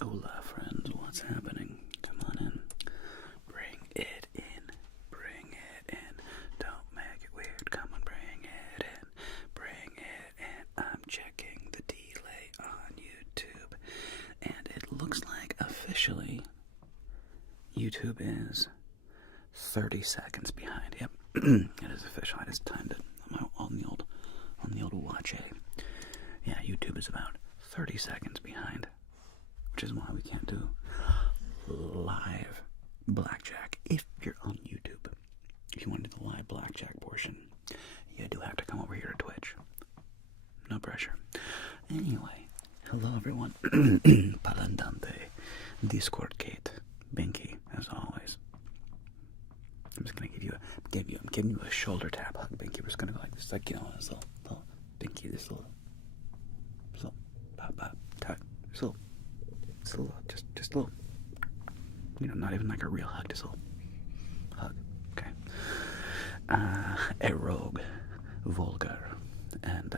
Hola, friends, what's happening? Come on in. Bring it in. Bring it in. Don't make it weird. Come on, bring it in. Bring it in. I'm checking the delay on YouTube, and it looks like officially YouTube is 30 seconds behind. Yep, it is official. I just timed it on the old watch. Yeah, YouTube is about 30 seconds behind, which is why we can't do live Blackjack. If you're on YouTube, if you want to do the live Blackjack portion, you do have to come over here to Twitch. No pressure. Anyway, hello everyone. Palandante, Discord Kate, Binky, as always. I'm just gonna I'm giving you a shoulder tap hug, Binky. We're just gonna go like this, like, this little Binky, this little pop, tug, just a little, just a little, not even like a real hug, just a little hug, okay? A rogue, vulgar, and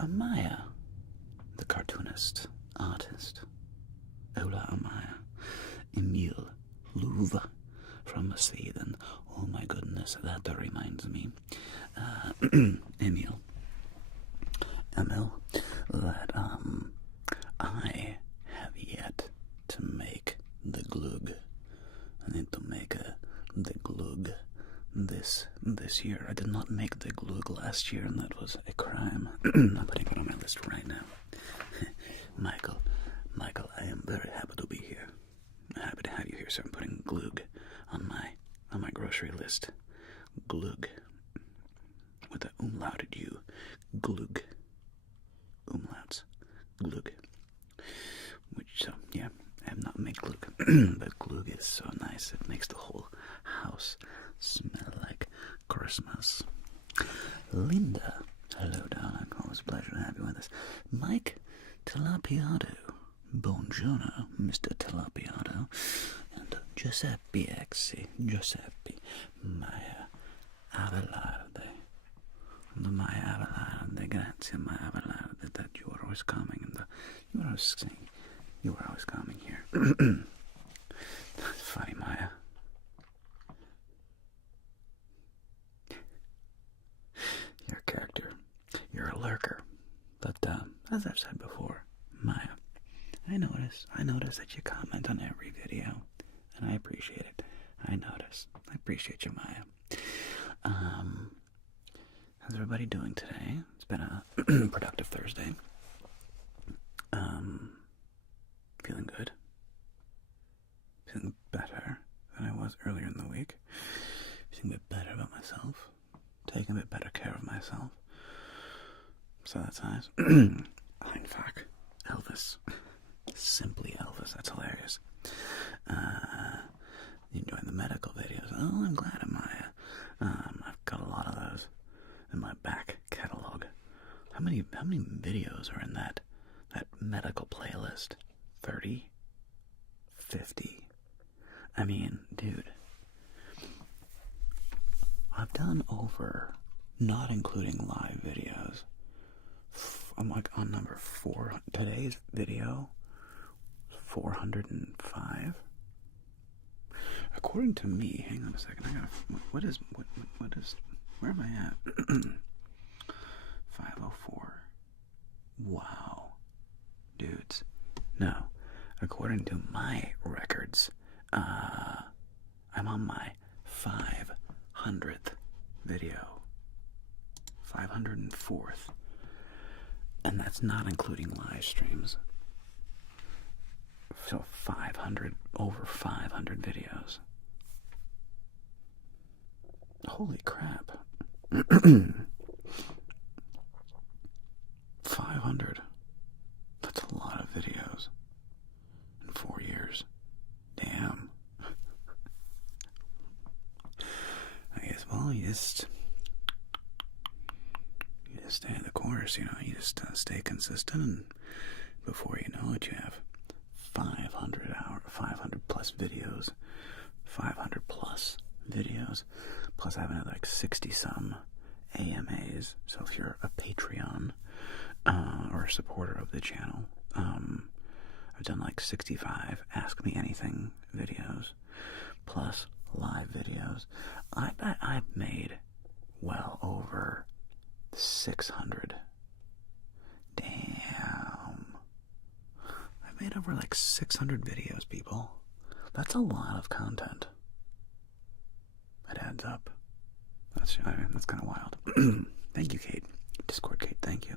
Amaya, the cartoonist, artist, Hola Amaya, Emile Louve from Sweden. Oh my goodness, that reminds me, Emil, that I have yet to make the glug. I need to make the glug this year. I did not make the glug last year, and that was a crime. I'm putting it on my list right now. Michael, I am very happy to be here. I'm happy to have you here, sir. I'm putting glug on my grocery list. Glug with an umlauted U. Glug. Umlauts. Glug. I have not made glug. But glug is so nice. It makes the whole house smell like Christmas. Linda. Hello, darling. Always a pleasure to have you with us. Mike Tilapiado. Buongiorno, Mr. Tilapiado. And Giuseppe Exi. Giuseppe. Maya Avalarde. Maya Avalarde. Grazie, Maya Avalarde, that you are always coming. And you were always saying, you were always coming here. That's funny, Maya. You're a character. You're a lurker. But, as I've said before, Maya, I notice that you comment on every video, and I appreciate it. I appreciate you, Maya. How's everybody doing today? It's been a productive Thursday. Feeling good. Feeling better than I was earlier in the week. Feeling a bit better about myself. Taking a bit better care of myself. So that's nice. Einfach. Elvis. Simply Elvis. That's hilarious. Enjoying the medical videos. Oh, I'm glad, Amaya. I've got a lot of those in my back catalog. How many videos are in that medical playlist? 30? 50? I mean, dude. I've done over, not including live videos, I'm like on number 4. Today's video, 405. According to me, hang on a second. What is? Where am I at? 504. Wow, dudes. No, according to my records, I'm on my 500th video, 504th. And that's not including live streams. So 500, over 500 videos. Holy crap. 500. That's a lot of videos. In 4 years. Damn. I guess, well, you just stay the course, you just stay consistent, and before you know it, you have 500 plus videos, 500 plus videos, plus having like 60 some AMAs. So if you're a Patreon or a supporter of the channel, I've done like 65 Ask Me Anything videos, plus live videos. I bet I've made well over 600. Damn. I've made over like 600 videos, people. That's a lot of content. It adds up. That's kind of wild. Thank you, Kate. Discord Kate, thank you.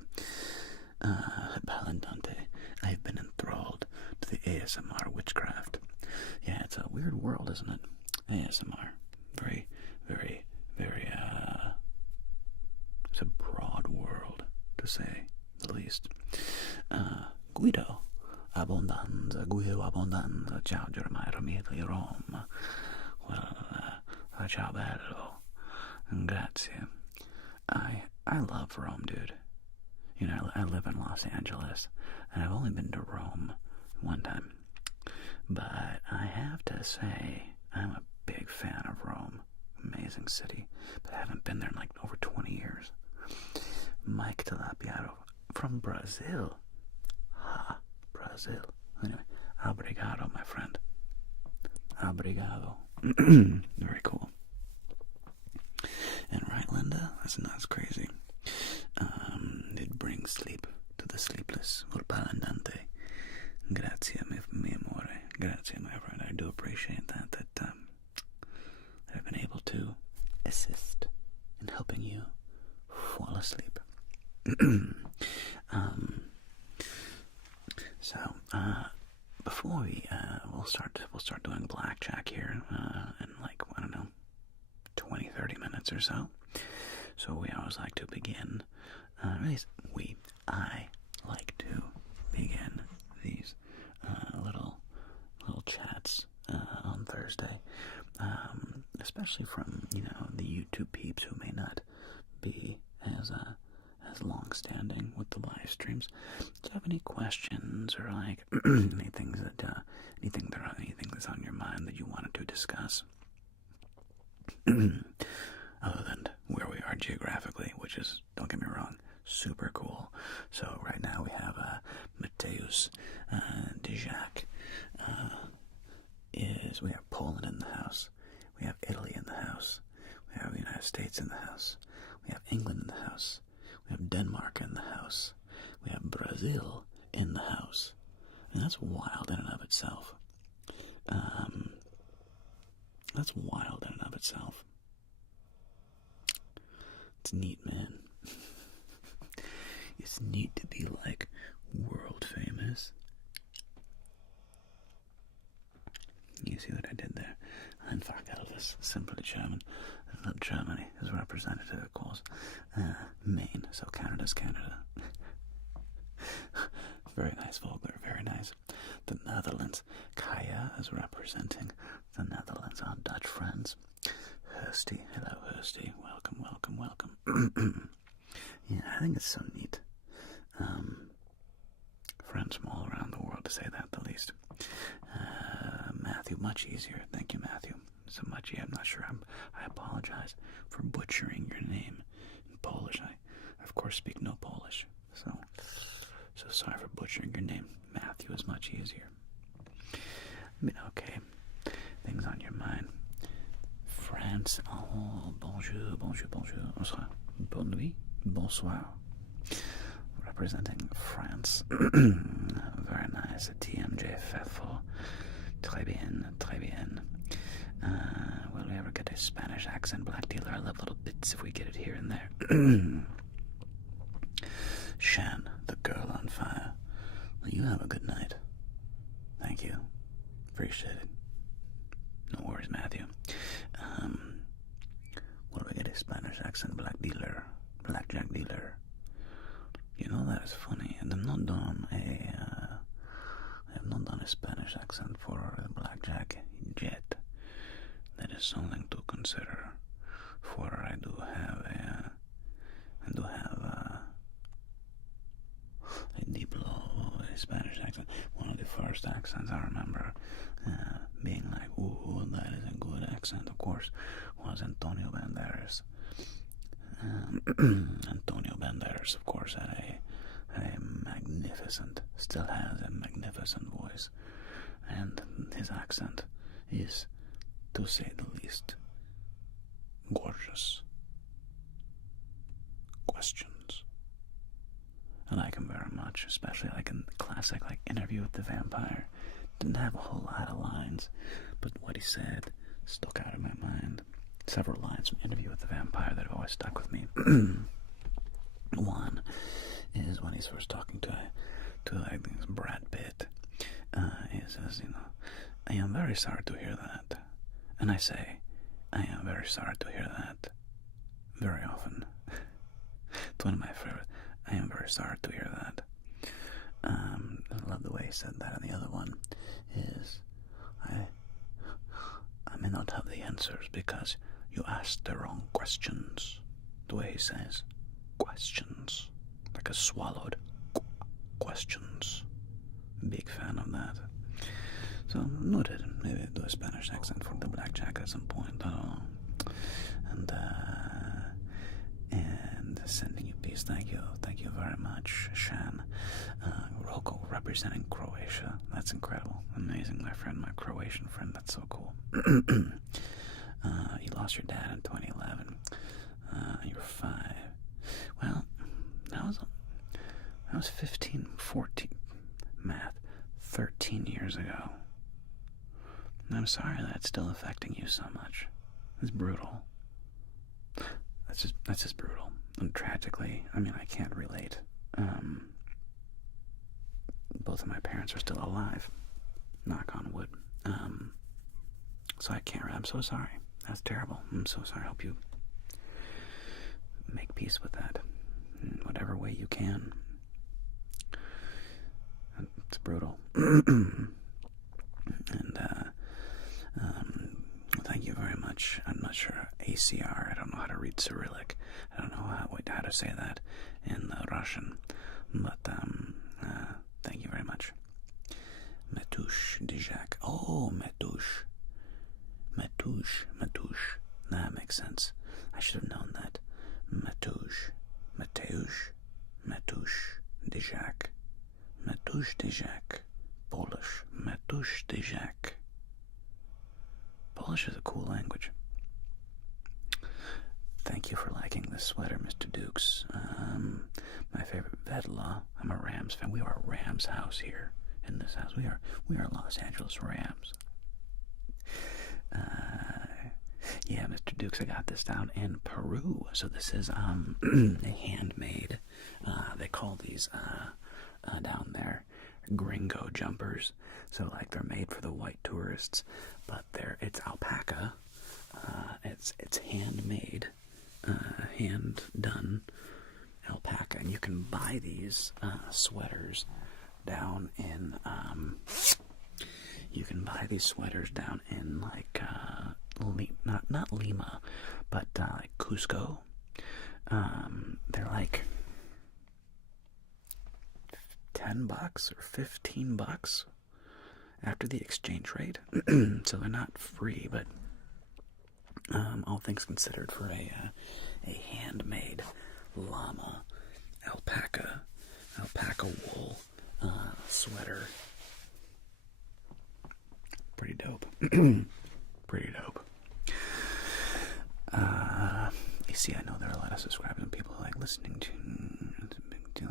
Balendante, I've been enthralled to the ASMR witchcraft. Yeah, it's a weird world, isn't it? ASMR. Very, very, very, it's a broad world, to say the least. Guido Abbondanza, ciao Germai Romiti Roma. Well, ciao bello. Grazie. I love Rome, dude. You know, I live in Los Angeles, and I've only been to Rome one time. But I have to say, I'm a big fan of Rome. Amazing city. But I haven't been there in like over 20 years. Mike Talapiado from Brazil. Ha, Brazil. Anyway, obrigado, my friend. Obrigado. Very cool. And right, Linda? That's crazy. It brings sleep to the sleepless. Urbalandante. Grazie, mi amore. Grazie, my friend. I do appreciate that I've been able to assist in helping you fall asleep. Before we'll start doing Blackjack here in like, I don't know, 20-30 minutes or so. So we always like to begin, I like to begin these little chats on Thursday, especially from, the YouTube peeps who may not be as long-standing with the live streams. Do you have any questions or like anything that's on your mind that you wanted to discuss? Other than where we are geographically, which is, don't get me wrong, super cool. So right now we have Mateus Dijak. We have Poland in the house. We have Italy in the house. We have the United States in the house. We have England in the house. We have Denmark in the house. We have Brazil in the house. And that's wild in and of itself. That's wild in and of itself. It's neat, man. It's neat to be like world famous. You see what I did there? Einfach Elvis, simply German. I love Germany as representative, of course. Maine, so Canada's Canada. Very nice, Vogler, very nice. The Netherlands, Kaya is representing the Netherlands, our Dutch friends. Hursty, hello Hursty, welcome, welcome, welcome. Yeah, I think it's so neat. Friends from all around the world, to say that the least. Matthew, much easier. Thank you, Matthew. So much, I'm not sure. I apologize for butchering your name in Polish. I, of course, speak no Polish. So sorry for butchering your name. Matthew is much easier. Okay. Things on your mind. France. Oh, bonjour, bonjour, bonjour. Bonsoir. Bonne nuit. Bonsoir. Representing France. Very nice. TMJ Faithful. Très bien, très bien. Will we ever get a Spanish accent, Black Dealer? I love little bits if we get it here and there. Shan, the girl on fire. Well, you have a good night. Thank you. Appreciate it. No worries, Matthew. Will we get a Spanish accent, Blackjack Dealer? You know, that is funny. I have not done a Spanish accent for Blackjack yet. That is something to consider. For I do have a deep low Spanish accent. One of the first accents I remember being like, ooh, that is a good accent, of course, was Antonio Banderas. Antonio Banderas, of course, had a magnificent, still has a magnificent voice. and his accent is, to say the least, gorgeous. Questions. I like him very much, especially like in the classic like Interview with the Vampire. Didn't have a whole lot of lines, but what he said stuck out in my mind. Several lines from Interview with the Vampire that have always stuck with me. One is when he's first talking to I think it's Brad Pitt. He says, I am very sorry to hear that. And I say, I am very sorry to hear that. Very often. It's one of my favorite. I am very sorry to hear that. I love the way he said that. And the other one is, I may not have the answers because you asked the wrong questions. The way he says, questions. Like a swallowed questions. Big fan of that. So, noted. Maybe do a Spanish accent for the Blackjack at some point. I don't know. And sending you peace. Thank you very much, Shan. Roko representing Croatia. That's incredible. Amazing, my friend, my Croatian friend. That's so cool. You lost your dad in 2011. You're 5. Well, that was 15, 14, math, 13 years ago. I'm sorry that's still affecting you so much. It's brutal. That's just brutal. And tragically, I mean, I can't relate. Both of my parents are still alive. Knock on wood. So I can't. I'm so sorry. That's terrible. I'm so sorry. I hope you make peace with that in whatever way you can. It's brutal. And thank you very much. I'm not sure ACR. I don't know how to read Cyrillic. I don't know how to say that in Russian. But thank you very much. Metush Dijak. Oh, Metush. Metush. That makes sense. I should have known that. Metush. Dijak. Metush Dijak. Polish. Metush Dijak. Polish is a cool language. Thank you for liking this sweater, Mr. Dukes. My favorite Vedla. I'm a Rams fan. We are a Rams house here in this house. We are Los Angeles Rams. Yeah, Mr. Dukes, I got this down in Peru. So this is a handmade. They call these down there gringo jumpers. So like they're made for the white tourists, but it's alpaca. It's handmade, hand done alpaca, and you can buy these sweaters down in like not Lima, but like Cusco. They're like $10 or $15 after the exchange rate. So they're not free, but all things considered, for a handmade llama alpaca wool sweater, pretty dope. Pretty dope. You see, I know there are a lot of subscribing people who like listening to. It's a big deal.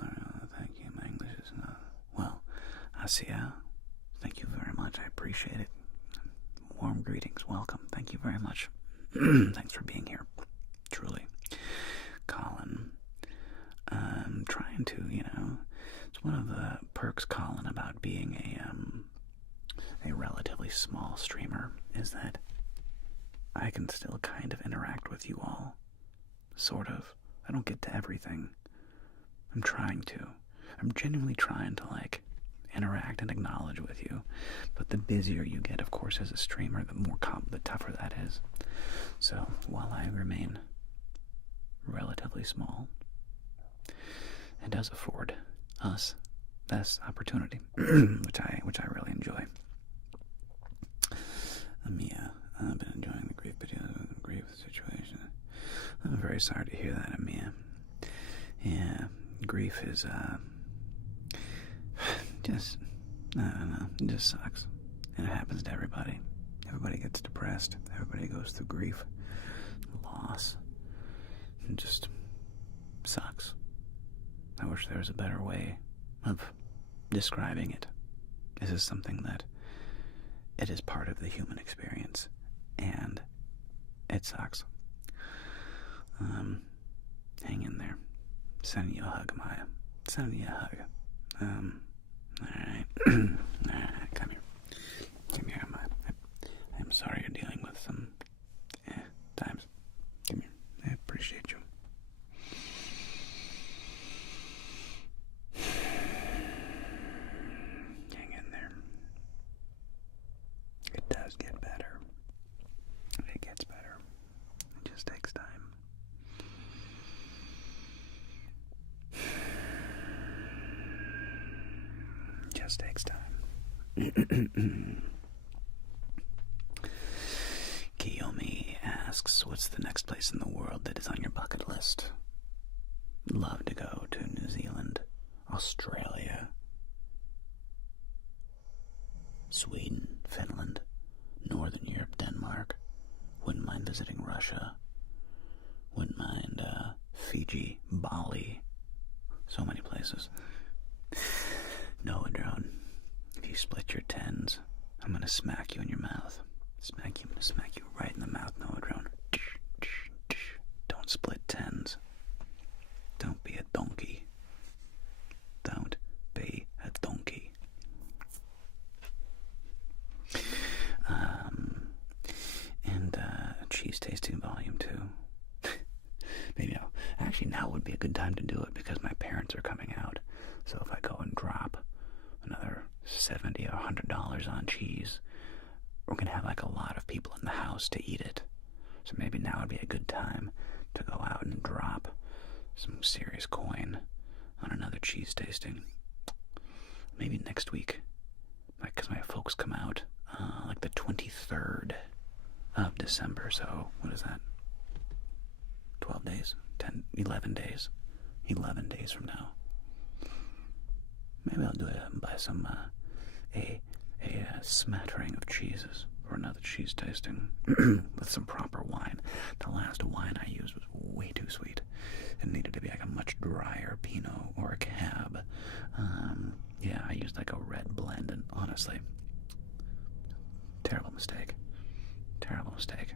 Thank you. My English is not well. Asia, thank you very much. I appreciate it. Warm greetings. Welcome. Thank you very much. Thanks for being here. Truly. Colin. I'm trying to, it's one of the perks, Colin, about being a relatively small streamer, is that I can still kind of interact with you all. Sort of. I don't get to everything. I'm trying to. I'm genuinely trying to, interact and acknowledge with you. But the busier you get, of course, as a streamer, the tougher that is. So, while I remain relatively small, it does afford us this opportunity, which I really enjoy. Amia, I've been enjoying the grief videos, the grief situation. I'm very sorry to hear that, Amia. Yeah, grief is, I don't know, it just sucks. And it happens to everybody. Everybody gets depressed. Everybody goes through grief, loss. It just sucks. I wish there was a better way of describing it. This is something that it is part of the human experience, and it sucks. Hang in there. Sending you a hug, Maya. Sending you a hug. Alright. Alright, come here. Come here, Maya. I'm sorry you're dealing with some times. Come here. I appreciate you. Hang in there. It does get better. It gets better. It just takes time. Just takes time. Kiyomi asks, what's the next place in the world that is on your bucket list? Love to go to New Zealand, Australia, Sweden, Finland, Northern Europe, Denmark. Wouldn't mind visiting Russia. Wouldn't mind Fiji, Bali. So many places. Noah Drone, if you split your tens, I'm gonna smack you in your mouth. I'm gonna smack you right in the mouth, Noah Drone. Don't split tens. Don't be a donkey. Don't be a donkey. And cheese tasting volume 2. Maybe actually now would be a good time to do it because my parents are coming out. So if I go and drop another $70 or $100 on cheese, we're going to have like a lot of people in the house to eat it. So maybe now would be a good time to go out and drop some serious coin on another cheese tasting. Maybe next week, because my folks come out like the 23rd of December. So what is that? 12 days? 11 days? 11 days from now. Maybe I'll do it and buy some a smattering of cheeses for another cheese tasting with some proper wine. The last wine I used was way too sweet. It needed to be like a much drier Pinot or a Cab. Yeah, I used like a red blend, and honestly, terrible mistake. Terrible mistake.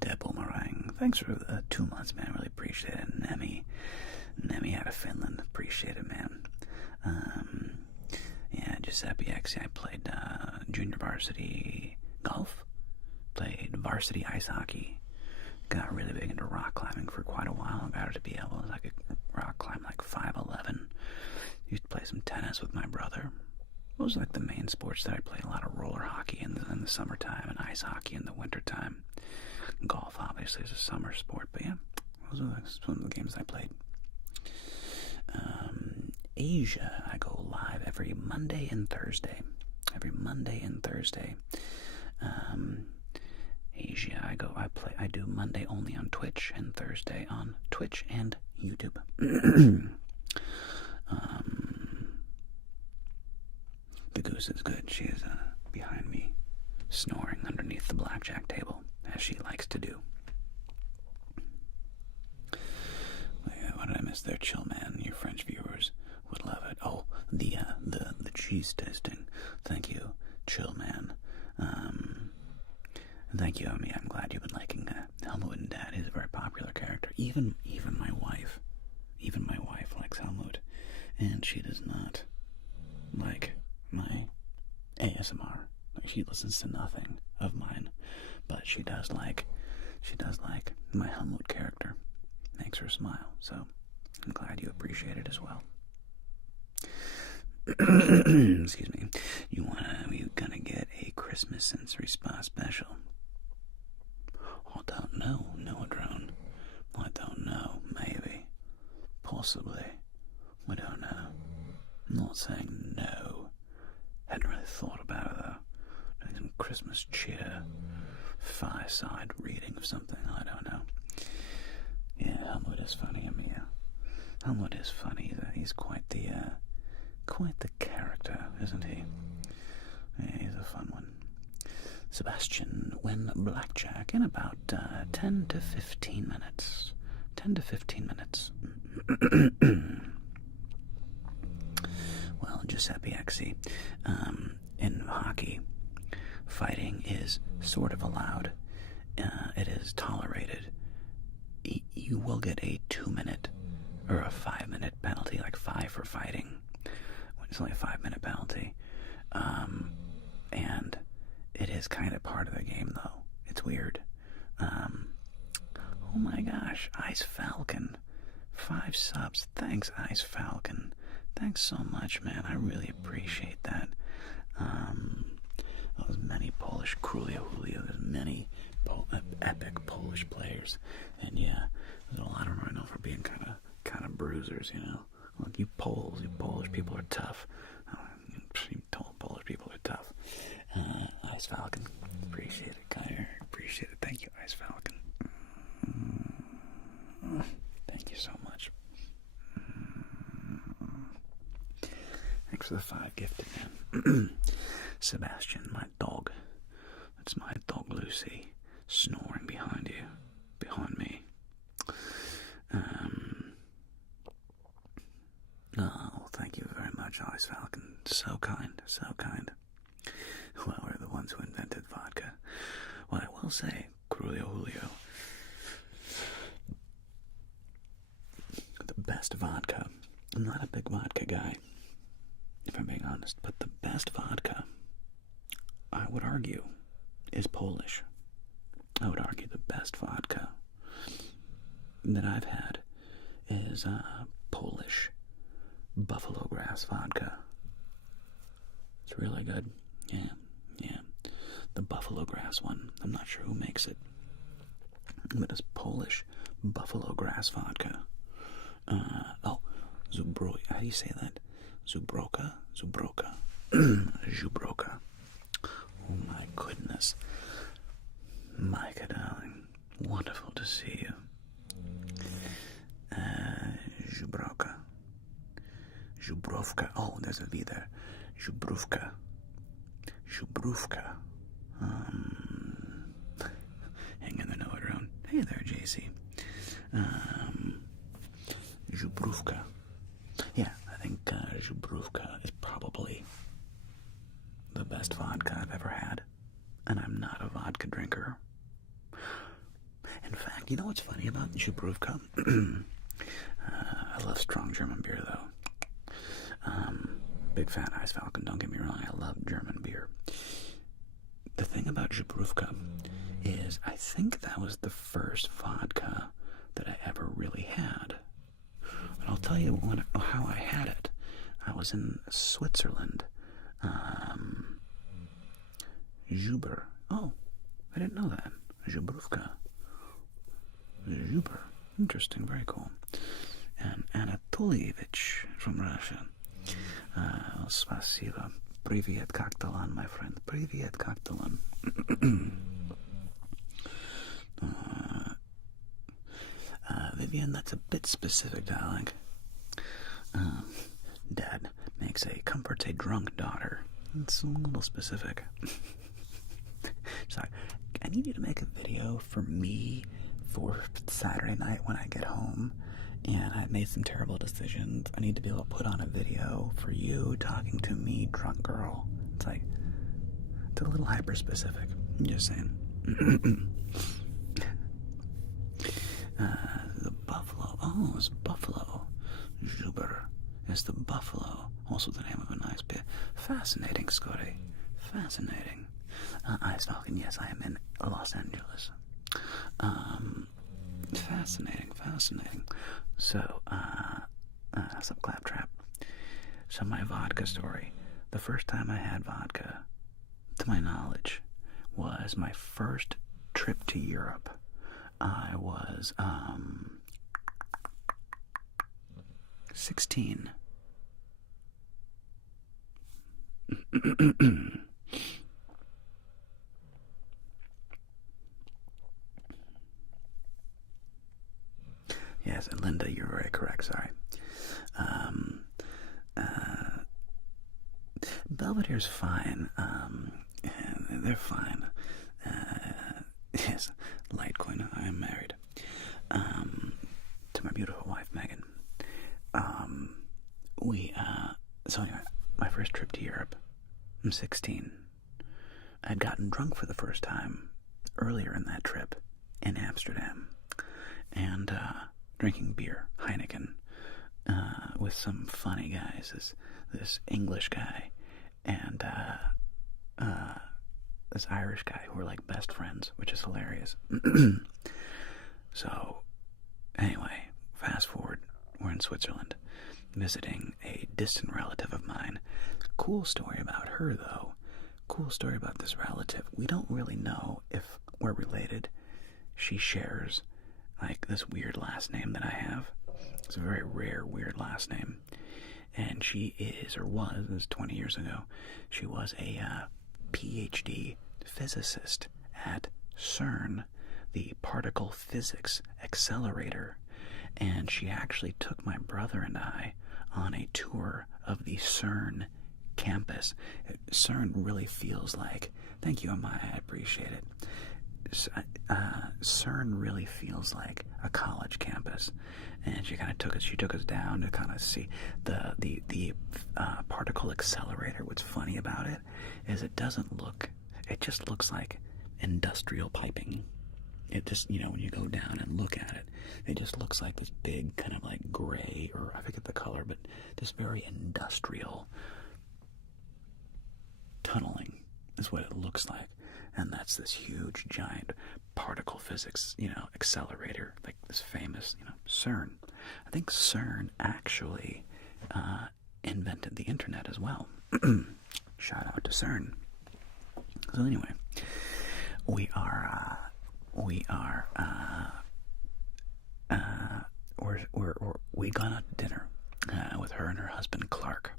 Deb Boomerang, thanks for the 2 months, man. Really appreciate it. Nemi out of Finland, appreciate it, man. Yeah, Giuseppe X, I played junior varsity golf, played varsity ice hockey, got really big into rock climbing for quite a while. I got to be able to rock climb like 5'11". Used to play some tennis with my brother. Those were like the main sports that I played. A lot of roller hockey in the summertime and ice hockey in the wintertime. Golf, obviously, is a summer sport, but yeah, those are some of the games I played. Asia, I go live every Monday and Thursday. Asia, I do Monday only on Twitch and Thursday on Twitch and YouTube. The goose is good. She is behind me, snoring underneath the blackjack table, as she likes to do. What did I miss there? Chill, man. Your French viewers would love it. Oh, the cheese tasting. Thank you, Chill, man. Thank you. I'm glad you've been liking Helmut and Dad. He's a very popular character. Even my wife likes Helmut, and she does not like my ASMR. She listens to nothing of mine, but she does like my Helmut character. Makes her smile, so I'm glad you appreciate it as well. Excuse me. You gonna get a Christmas sensory spa special? I don't know, Noah Drone. I don't know. Maybe. Possibly. We don't know. I'm not saying no. Hadn't really thought about it though. Doing some Christmas cheer, fireside reading of something. I don't know. Yeah, Helmut is funny. Helmut is funny. He's quite the Quite the character, isn't he? Yeah, he's a fun one. Sebastian, win Blackjack in about 10 to 15 minutes. 10 to 15 minutes. Well, Giuseppe Exi, in hockey, fighting is sort of allowed. It is tolerated. You will get a 2-minute or a 5-minute penalty, like 5 for fighting. It's only a 5-minute penalty. And it is kind of part of the game, though. It's weird. Oh my gosh, Ice Falcon. 5 subs. Thanks, Ice Falcon. Thanks so much, man. I really appreciate that. There's many Polish, Krulio Julio, there's many epic Polish players. And yeah, there's a lot of them I know for being kind of bruisers, you know. Like you Polish people are tough. Polish people are tough. Ice Falcon, appreciate it, Kyer. Appreciate it. Thank you, Ice Falcon. Thank you so much. Thanks for the 5 gifted, man. Sebastian, my dog. That's my dog Lucy, snoring behind you, behind me. Oh, thank you very much, Ice Falcon. So kind, so kind. Well, we're the ones who invented vodka. What I will say, Crulio Julio, the best vodka. I'm not a big vodka guy, if I'm being honest, but the best vodka, I would argue, is Polish. I would argue the best vodka that I've had is Polish buffalo grass vodka. It's really good. Yeah. The buffalo grass one. I'm not sure who makes it, but it's Polish buffalo grass vodka. Zubro. How do you say that? Zubroka. Zubroka. Oh my goodness. Micah, darling. Wonderful to see you. Zubroka. Zubrovka. Oh, there's a V there. Zubrovka. Hang in the know it around. Hey there, JC. Zubrovka. Yeah, I think Zubrovka is probably the best vodka I've ever had. And I'm not a vodka drinker. In fact, you know what's funny about Zubrovka? I love strong German beer, though. Big fan Ice Falcon, don't get me wrong, I love German beer. The thing about Zubrovka is I think that was the first vodka that I ever really had. And I'll tell you how I had it. I was in Switzerland. Zuber. Oh, I didn't know that. Zubrovka. Zuber. Interesting, very cool. And Anatolievich from Russia. Spasiba. Привет, Kaktalan, my friend. Привет, Kaktalan. Vivian, that's a bit specific, darling. Dad comforts a drunk daughter. It's a little specific. Sorry. I need you to make a video for me for Saturday night when I get home. And I've made some terrible decisions. I need to be able to put on a video for you talking to me, drunk girl. It's a little hyper-specific. I'm just saying. The buffalo. Oh, it's buffalo. Zuber. It's the buffalo. Also the name of a nice beer. Fascinating, Scotty. Fascinating. Ice Falcon, yes, I am in Los Angeles. Fascinating. So, some claptrap. So my vodka story. The first time I had vodka, to my knowledge, was my first trip to Europe. I was, 16. Yes, and Linda, you're very correct, sorry. Belvedere's fine. They're fine. Yes, Litecoin. I am married. To my beautiful wife, Megan. So anyway, my first trip to Europe. I'm 16. I'd gotten drunk for the first time earlier in that trip in Amsterdam, and drinking beer, Heineken, with some funny guys. This English guy and this Irish guy who were like best friends, which is hilarious. So, anyway, fast forward, we're in Switzerland, visiting a distant relative of mine. Cool story about her, though. Cool story about this relative. We don't really know if we're related. She shares, like, this weird last name that I have. It's a very rare, weird last name. And she is, or was, this was 20 years ago, she was a PhD physicist at CERN, the particle physics accelerator. And she actually took my brother and I on a tour of the CERN campus. CERN really feels like, thank you, Amaya, I appreciate it. CERN really feels like a college campus, and she took us down to kind of see the particle accelerator. What's funny about it is it just looks like industrial piping. It just, when you go down and look at it, it just looks like this big kind of like gray, or I forget the color, but this very industrial tunneling is what it looks like. And that's this huge, giant particle physics, accelerator, like this famous, CERN. I think CERN actually invented the internet as well. Shout out to CERN. So anyway, we gone out to dinner with her and her husband Clark.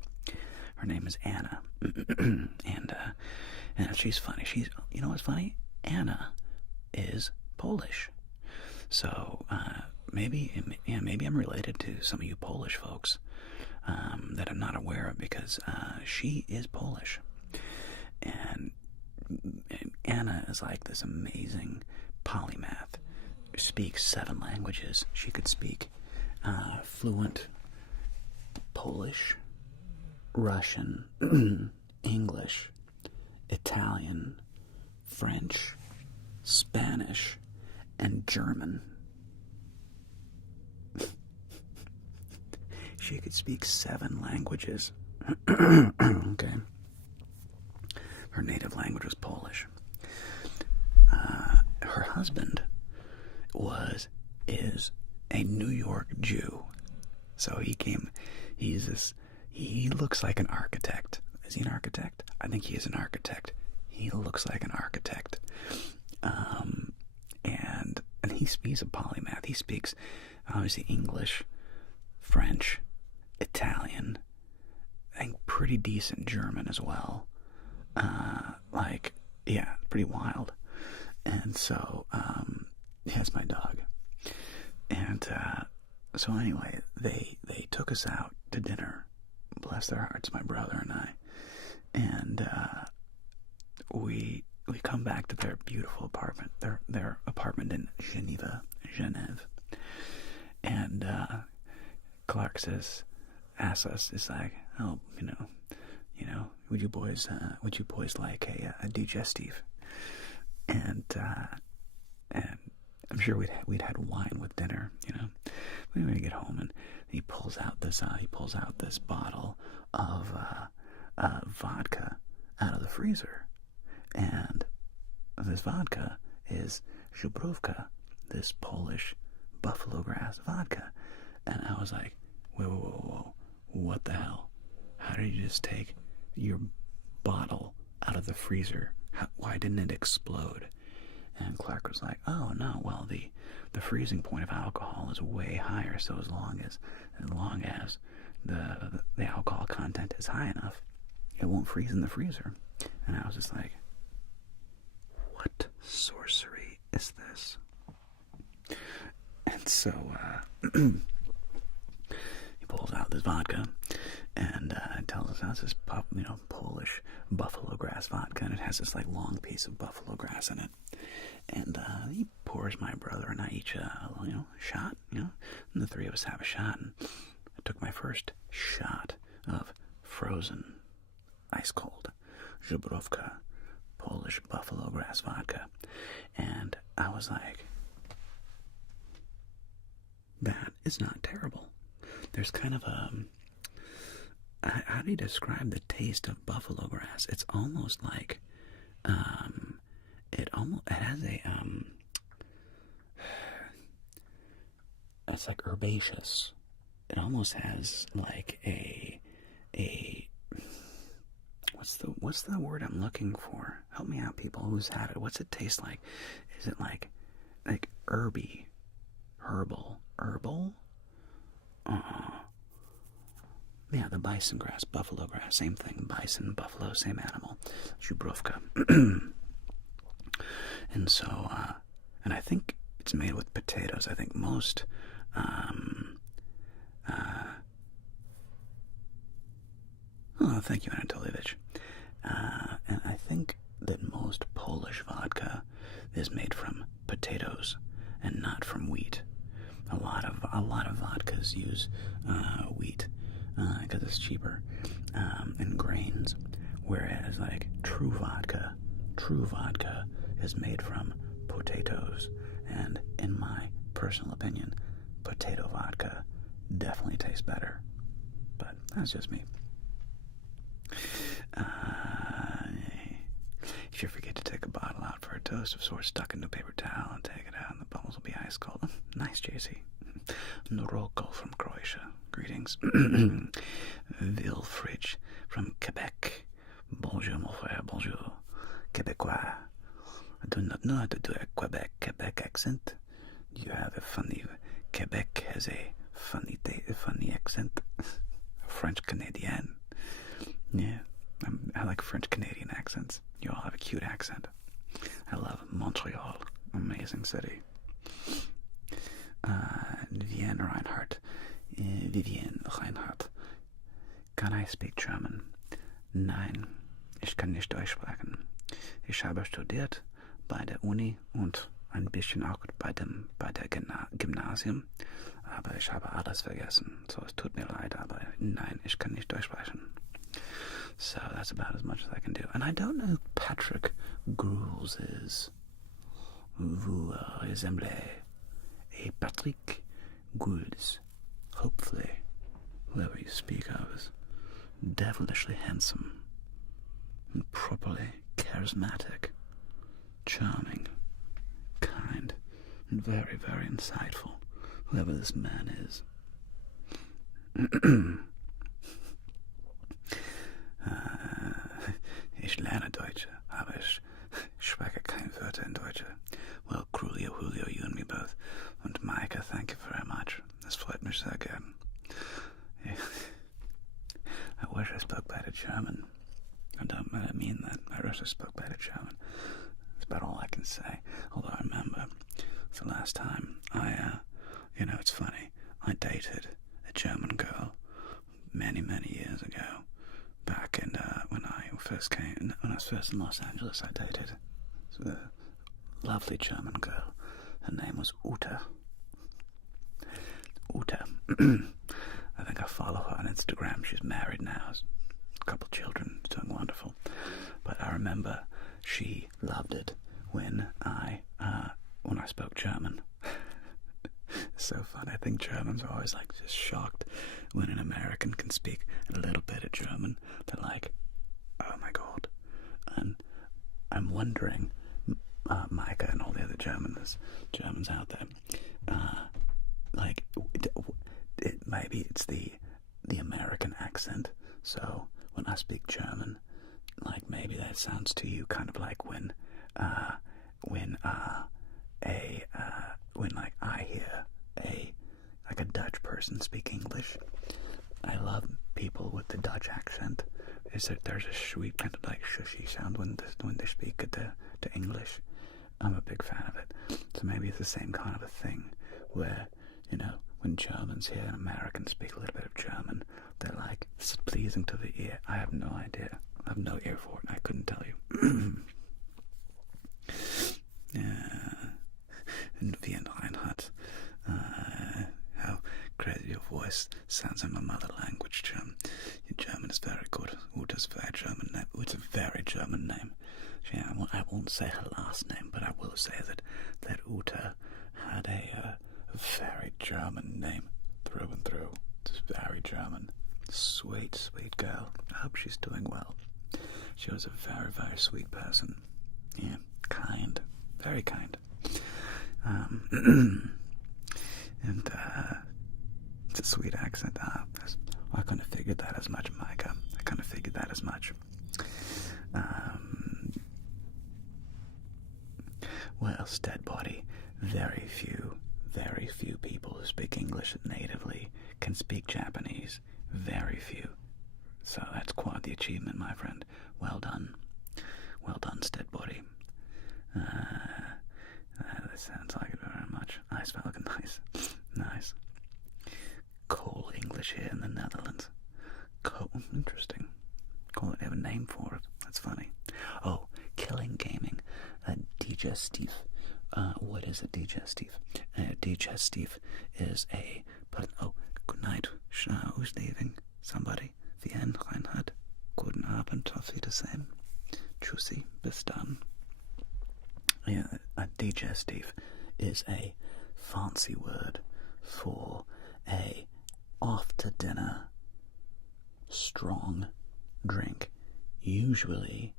Her name is Anna, and she's funny. You know what's funny? Anna is Polish, so maybe I'm related to some of you Polish folks that I'm not aware of, because she is Polish, and Anna is like this amazing polymath. Speaks 7 languages. She could speak fluent Polish, Russian, English, Italian, French, Spanish, and German. She could speak 7 languages. Okay. Her native language was Polish. Her husband is a New York Jew. So he looks like an architect. Is he an architect? I think he is an architect. He looks like an architect. And he's a polymath. He speaks, obviously, English, French, Italian, I think pretty decent German as well. Pretty wild. And so, has my dog. And so anyway, they took us out to dinner. Bless their hearts, my brother and I. And we come back to their beautiful apartment, their apartment in Geneva. And Clark asks us, it's like, oh, would you boys like a digestive? And I'm sure we'd had wine with dinner, When we get home, and he pulls out this bottle of vodka out of the freezer, and this vodka is Żubrówka, this Polish buffalo grass vodka. And I was like, whoa, what the hell? How did you just take your bottle out of the freezer? Why didn't it explode? And Clark was like, oh no, well the freezing point of alcohol is way higher, so as long as the alcohol content is high enough, it won't freeze in the freezer. And I was just like, what sorcery is this? And so he pulls out this vodka, And it tells us how this Polish buffalo grass vodka, and it has this like long piece of buffalo grass in it. And he pours my brother and I each a shot, and the three of us have a shot. And I took my first shot of frozen, ice cold Żubrówka Polish buffalo grass vodka, and I was like, that is not terrible. There's kind of a, how do you describe the taste of buffalo grass? It's almost like, it has a, it's like herbaceous. It almost has like a, what's the word I'm looking for? Help me out, people who's had it. What's it taste like? Is it like herby, herbal? Yeah, the bison grass, buffalo grass, same thing. Bison, buffalo, same animal. Żubrówka. And so, and I think it's made with potatoes. I think most, oh, thank you, Anatolievich. And I think that most Polish vodka is made from potatoes and not from wheat. A lot of vodkas use wheat because it's cheaper, and grains, whereas like true vodka is made from potatoes. And in my personal opinion, potato vodka definitely tastes better. But that's just me. If you forget to take a bottle out for a toast of sorts, stuck into a paper towel and take it out, and the bubbles will be ice cold. Nice, JC. Noroko from Croatia. Greetings. Wilfridge from Quebec. Bonjour, mon frère. Bonjour. Québécois. I do not know how to do a Quebec accent. You have a funny... Quebec has a funny accent. French Canadian. Yeah. I like French Canadian accents. You all have a cute accent. I love Montreal. Amazing city. Vivian Reinhardt. Can I speak German? Nein, ich kann nicht Deutsch sprechen. Ich habe studiert bei der Uni und ein bisschen auch bei der Gymnasium, aber ich habe alles vergessen. So, es tut mir leid, aber nein, ich kann nicht Deutsch sprechen. So that's about as much as I can do. And I don't know who Patrick Gruels is. Vous ressemblez a Patrick Gruels. Hopefully, whoever you speak of is devilishly handsome and properly charismatic, charming, kind, and very, very insightful, whoever this man is. Ich lerne Deutsch, aber ich spreche keine Wörter in Deutsch. Well, Julio, you and me both. Und Micah, thank you very much. Das freut mich sehr gern. I wish I spoke better German. I don't mean that. I wish I spoke better German. That's about all I can say. Although I remember the last time it's funny. I dated a German girl many, many years ago. Back in when I was first in Los Angeles, I dated a lovely German girl. Her name was Uta. I think I follow her on Instagram. She's married now, has a couple children, doing wonderful. But I remember she loved it when I spoke German. It's so fun. I think Germans are always like just shocked when an American can speak a little bit of German. They're like, oh my god. And I'm wondering, Micah and all the other Germans out there, maybe it's the American accent. So when I speak German, like maybe that sounds to you kind of like when I hear a Dutch person speak English. I love people with the Dutch accent. There's a sweet kind of like shushy sound when they speak to English. I'm a big fan of it. So maybe it's the same kind of a thing where, when Germans hear an American speak a little bit of German, they're like, pleasing to the ear. I have no idea. I have no ear for it. I couldn't tell you. And wie ein Reinhardt. How crazy your voice sounds in my mother language, German. Your German is very good. Uta's very German name. It's a very German name. Yeah, I won't say her last name, but I will say that Uta had a very German name through and through. It's very German. Sweet, sweet girl. I hope she's doing well. She was a very, very sweet person. Yeah, kind. Very kind. And it's a sweet accent. I kind of figured that as much, Micah. I kind of figured that as much. Well, Stead Body, very few people who speak English natively can speak Japanese. Very few. So that's quite the achievement, my friend. Well done. Well done, Stead Body. That sounds like it very much. Ice Falcon, nice. Nice. Coal English here in the Netherlands. Coal, interesting. Cool, they have a name for it. That's funny. Oh, Killing Gaming. Digestive. What is a digestive? Digestive is a... Oh, good night. Who's leaving? Somebody? The end, Reinhard. Guten Abend, auf Wiedersehen. Tschüssi, bis dann. Yeah, a digestive is a fancy word for a after-dinner strong drink, usually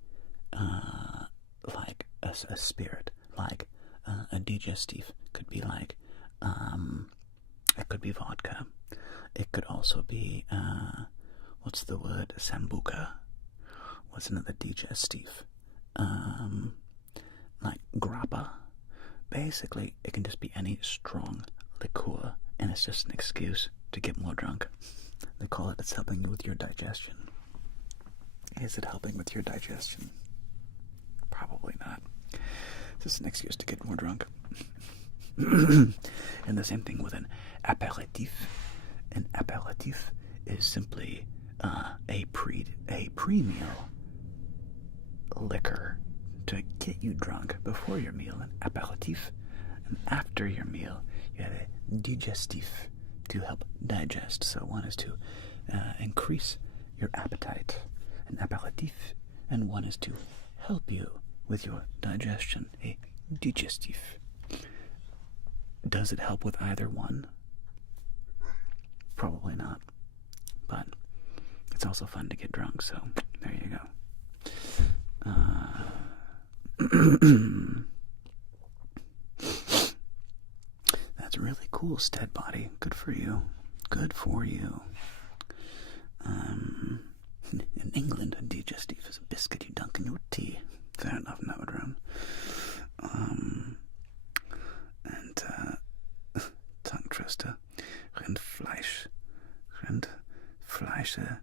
like a spirit, like a digestive could be like, it could be vodka, it could also be, what's the word, sambuca, what's another digestive, like grappa. Basically, it can just be any strong liqueur, and it's just an excuse to get more drunk. They call it, it's helping you with your digestion. Is it helping with your digestion? Probably not. It's just an excuse to get more drunk. And the same thing with an apéritif. An apéritif is simply a pre-meal liquor to get you drunk before your meal, an apéritif. And after your meal, you have a digestif to help digest. So one is to increase your appetite, an apéritif, and one is to help you with your digestion, a digestif. Does it help with either one? Probably not. But it's also fun to get drunk, so there you go. That's really cool, Stead Body. Good for you. Good for you. In England, a digestive is a biscuit you dunk in your tea. Fair enough, Nomadrone. And tongue twister. Rindfleisch. Rindfleische.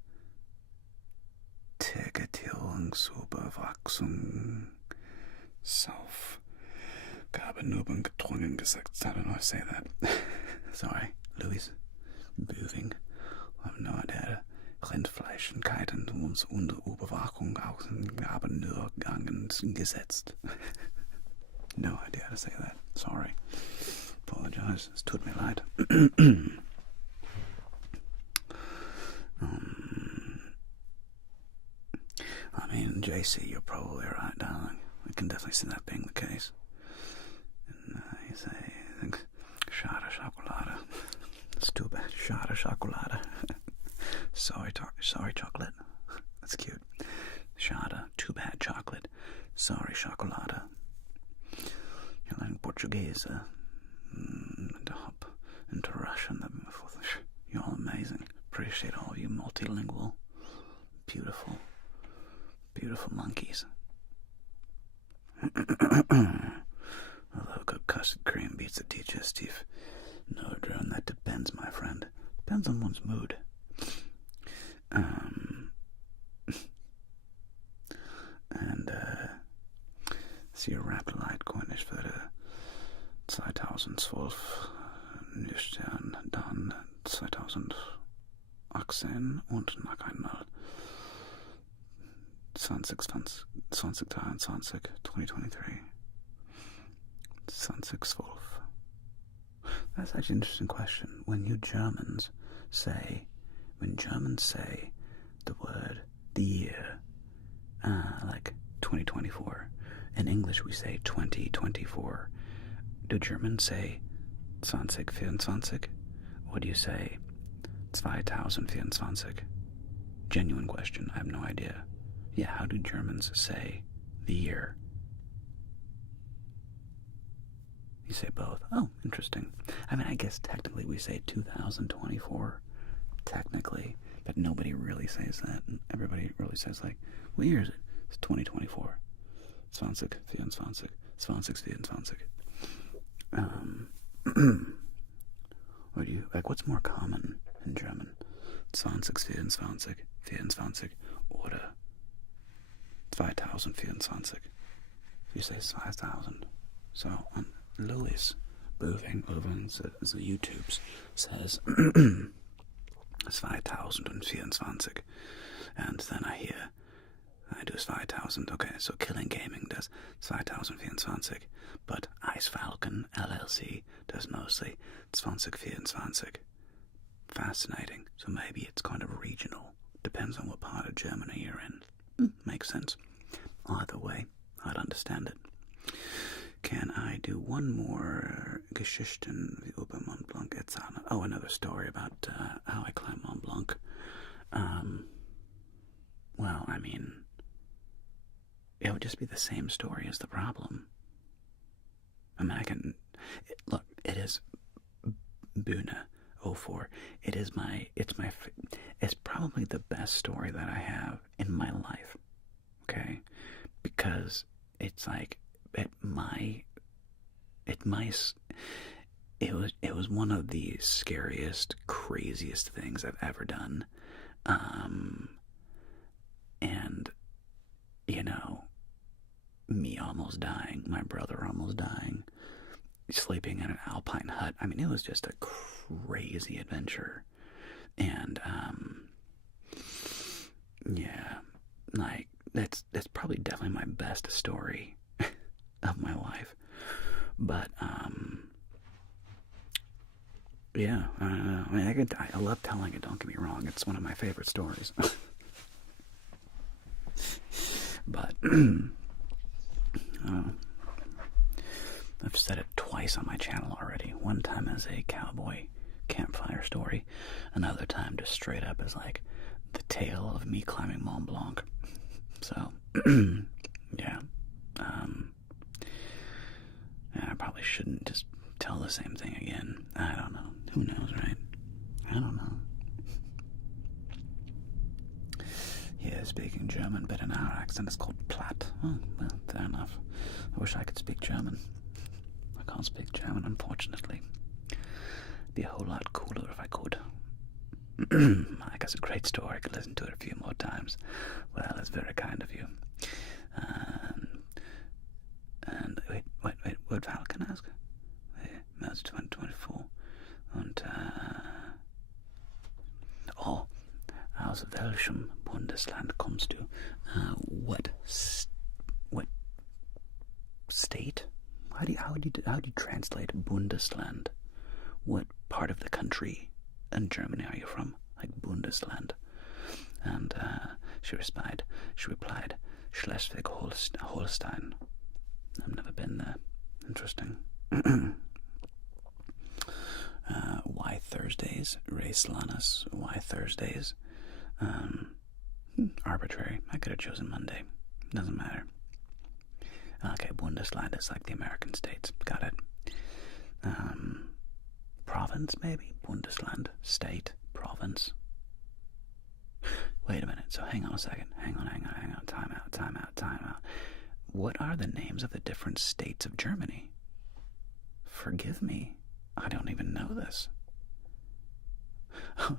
Tägertierungsüberwachsung. Saufgabe nur beim gedrungen gesagt. I don't know how to say that. Sorry, Louis. Moving. I have no idea. Rindfleischigkeiten uns unter Überwachung Ausgabe nur gesetzt. No idea how to say that. Sorry. Apologize. Es tut mir leid. I mean, JC, you're probably right, darling. I can definitely see that being the case. And you say, Schade Schokolade. It's too bad. Schade Schokolade. Sorry chocolate. That's cute. Schade, too bad chocolate. Sorry chocolate. You're learning Portuguese, to hop into Russian. You're all amazing. Appreciate all of you multilingual, beautiful monkeys. Although good custard cream beats a digestive. No, drone, that depends, my friend. Depends on one's mood. Sie Rap-Litecoin ist für 2012 nicht dann 2018 und noch einmal 2023. 2012. That's actually an interesting question. When Germans say the word, the year, like 2024, in English we say 2024. Do Germans say 2024? Or do you say 2024? Genuine question. I have no idea. Yeah, how do Germans say the year? You say both. Oh, interesting. I mean, I guess technically we say 2024. Technically. But nobody really says that. Everybody really says, like, what year is it? It's 2024. 2024. 2024. What do you, like, what's more common in German? 2024, 24, oder 2024. You say 2000. So, Louis Boving over in the YouTubes says 2024. And then I do 2000. Okay, so Killing Gaming does 2024. But Ice Falcon LLC does mostly 2024. Fascinating. So maybe it's kind of regional. Depends on what part of Germany you're in. Makes sense. Either way, I'd understand it. Can I do one more Geschichten über Mont Blanc erzählen? Oh, another story about how I climbed Mont Blanc. Well, I mean, it would just be the same story as the problem. I mean, look, it is Bühne 04. It's probably the best story that I have in my life. Okay? Because it's like, it was one of the scariest, craziest things I've ever done. And, you know, me almost dying, my brother almost dying, sleeping in an alpine hut. I mean, it was just a crazy adventure. And, yeah, like, that's probably definitely my best story of my life. But, yeah, I don't know. I mean, I love telling it, don't get me wrong. It's one of my favorite stories. But, I've said it twice on my channel already. One time as a cowboy campfire story. Another time just straight up as, like, the tale of me climbing Mont Blanc. So, yeah. I probably shouldn't just tell the same thing again. I don't know. Who knows, right? I don't know. Yeah, speaking German, but in our accent it's called Platt. Oh, well, fair enough. I wish I could speak German. I can't speak German, unfortunately. It'd be a whole lot cooler if I could. Mike has a great story. I could listen to it a few more times. Well, that's very kind of you. And wait, what Falcon ask? März 2024. Und, aus welchem Bundesland kommst du? What state? How do you translate Bundesland? What part of the country in Germany are you from? Like Bundesland. And she replied, Schleswig-Holstein. I've never been there. Interesting. Why Thursdays? Racelanus. Why Thursdays? Arbitrary. I could have chosen Monday. Doesn't matter. Okay, Bundesland is like the American states. Got it. Province, maybe? Bundesland. State. Province. Wait a minute. So hang on a second. Hang on. Time out. What are the names of the different states of Germany? Forgive me. I don't even know this.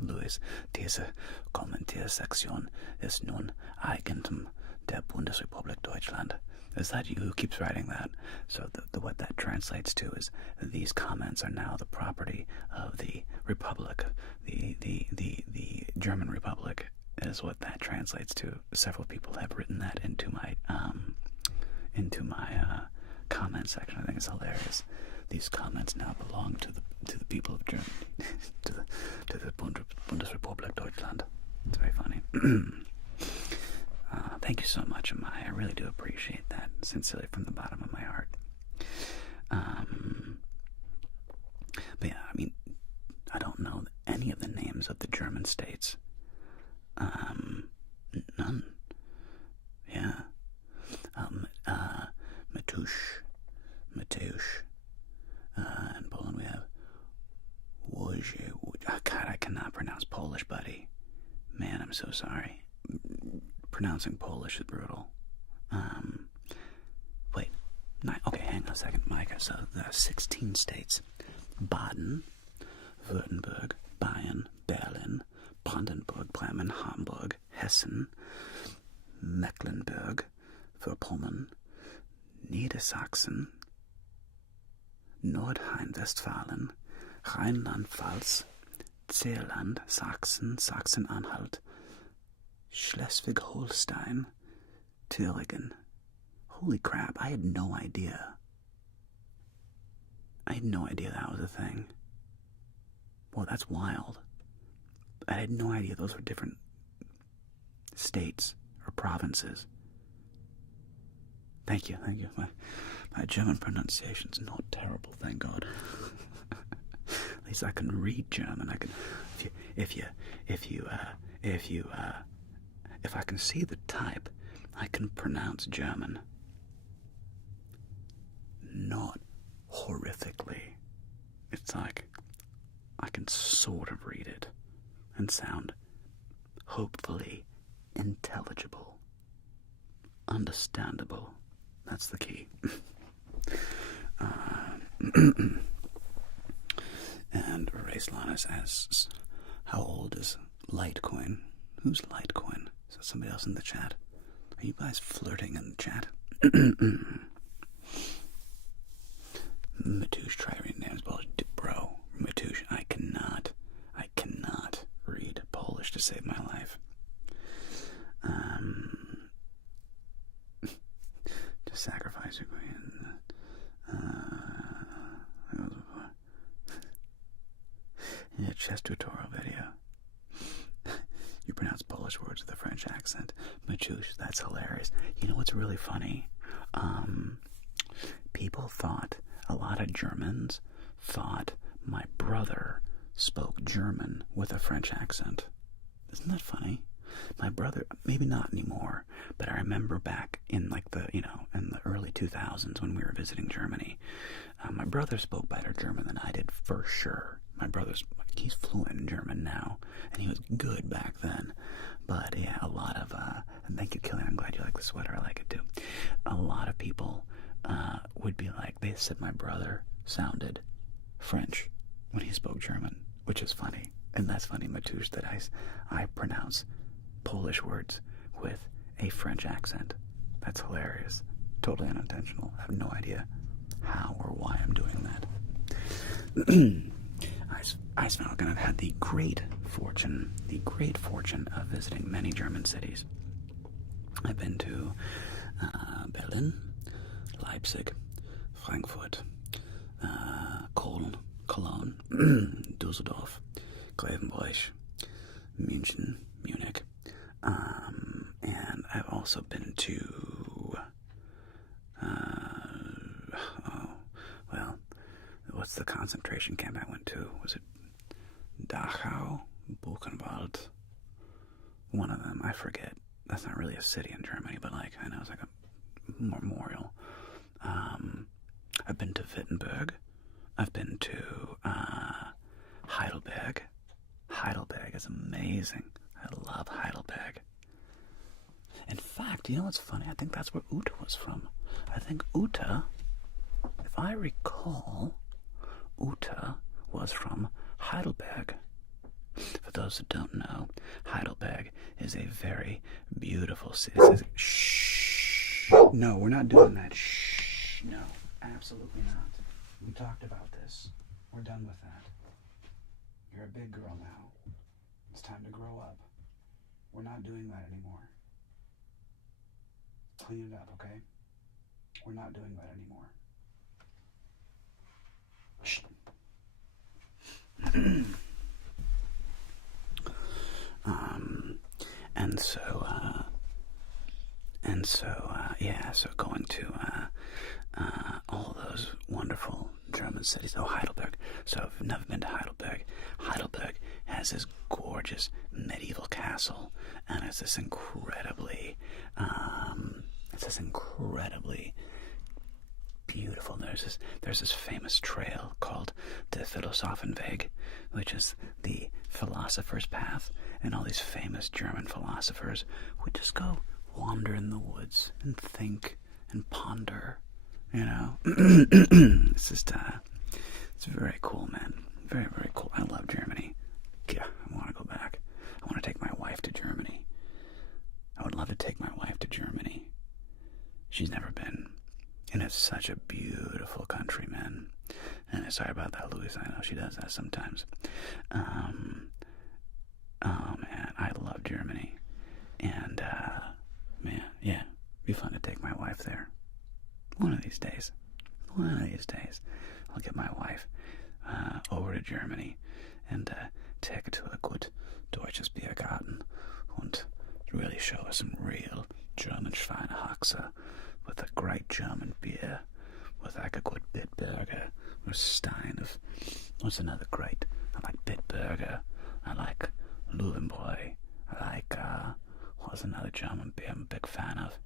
Louis, diese Kommentiersektion ist nun Eigentum der Bundesrepublik Deutschland. Is that you who keeps writing that? So what that translates to is these comments are now the property of the Republic, the German Republic. is what that translates to. Several people have written that into my comment section. I think it's hilarious. These comments now belong to the people of Germany, to the Bundesrepublik Deutschland. It's very funny. Thank you so much, Amaya. I really do appreciate that, sincerely, from the bottom of my heart. But yeah, I mean, I don't know any of the names of the German states. None. Yeah. Mateusz. In Poland we have Wojciech. God, I cannot pronounce Polish, buddy. Man, I'm so sorry. Pronouncing Polish is brutal. Wait. Okay, hang on a second, Micah. So there are 16 states. Baden, Württemberg, Bayern, Berlin, Brandenburg, Bremen, Hamburg, Hessen, Mecklenburg-Vorpommern, Niedersachsen, Nordrhein-Westfalen, Rheinland-Pfalz, Zeeland, Sachsen, Sachsen-Anhalt, Schleswig-Holstein, Thüringen. Holy crap, I had no idea. I had no idea that was a thing. Well, that's wild. I had no idea those were different states or provinces. Thank you. My German pronunciation's not terrible, thank God. At least I can read German. I can, if I can see the type, I can pronounce German. Not horrifically. It's like I can sort of read it and sound hopefully intelligible, understandable. That's the key. And Racelanus asks, how old is Litecoin? Who's Litecoin? Is that somebody else in the chat? Are you guys flirting in the chat? Mateusz, try reading names, bro. Mateusz, I cannot read Polish to save my life. To sacrifice your queen. In a chess tutorial video. You pronounce Polish words with a French accent. Mateusz, that's hilarious. You know what's really funny? People thought, a lot of Germans thought my brother spoke German with a French accent. Isn't that funny? My brother, maybe not anymore, but I remember back in in the early 2000s when we were visiting Germany, my brother spoke better German than I did for sure. He's fluent in German now, and he was good back then. But yeah, a lot of, and thank you, Killian, I'm glad you like the sweater, I like it too. A lot of people would be like, they said my brother sounded French when he spoke German, which is funny. And that's funny, Mateusz, that I pronounce Polish words with a French accent. That's hilarious. Totally unintentional. I have no idea how or why I'm doing that. Ice Falcon, I've had the great fortune of visiting many German cities. I've been to Berlin, Leipzig, Frankfurt, Cologne, Düsseldorf, Grevenbroich, Munich, and I've also been to, what's the concentration camp I went to? Was it Dachau? Buchenwald? One of them, I forget. That's not really a city in Germany, but I know it's like a memorial. I've been to Wittenberg. I've been to Heidelberg. Heidelberg is amazing. I love Heidelberg. In fact, you know what's funny? I think that's where Uta was from. I think Uta, if I recall, Uta was from Heidelberg. For those who don't know, Heidelberg is a very beautiful city. Shh. No, we're not doing that. Shh. No, absolutely not. We talked about this. We're done with that. You're a big girl now. It's time to grow up. We're not doing that anymore. Clean it up, okay? We're not doing that anymore. Shh. So going to all those wonderful German cities. Oh, Heidelberg. So if you've never been to Heidelberg, Heidelberg has this gorgeous medieval castle, and it's this incredibly beautiful. There's this famous trail called the Philosophenweg, which is the philosopher's path, and all these famous German philosophers would just go wander in the woods and think and ponder, you know. It's just it's very cool, man. Very, very cool. I love Germany. Yeah, I want to go back. I want to take my wife to Germany. I would love to take my wife to Germany. She's never been. And it's such a beautiful country, man. And sorry about that, Louise. I know she does that sometimes. Oh, man, I love Germany. And, man, yeah, it'd be fun to take my wife there. One of these days. I'll get my wife over to Germany and take her to a good Deutsches Biergarten and really show her some real German Schweinehaxe with a great German beer, with like a good Bitburger, or a stein of, what's another great? I like Bitburger, I like Löwenbräu, I like, what's another German beer I'm a big fan of?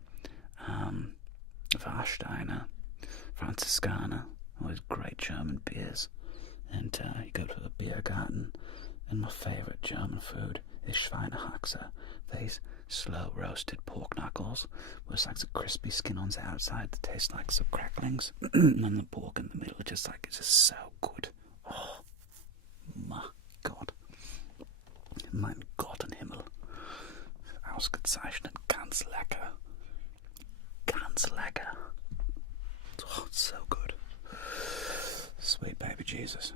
Warsteiner, Franziskaner, all these great German beers. And you go to the beer garden, and my favorite German food is Schweinehaxe. These slow roasted pork knuckles with like some crispy skin on the outside that tastes like some cracklings, and then the pork in the middle, it's just so good. Oh my God. Mein Gott im Himmel. Ausgezeichnet, ganz lecker. Ganz lecker. Oh, it's so good. Sweet baby Jesus.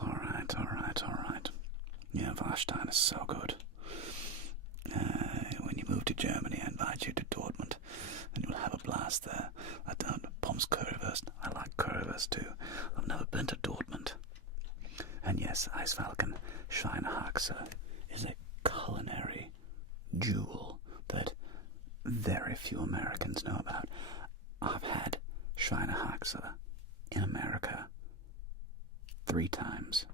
Alright. Yeah, Warstein is so good. When you move to Germany, I invite you to Dortmund, and you'll have a blast there. I don't. Pommes currywurst. I like currywurst too. I've never been to Dortmund. And yes, Eisfalken Schweinehaxe is a culinary jewel that very few Americans know about. I've had Schweinehaxe in America 3 times,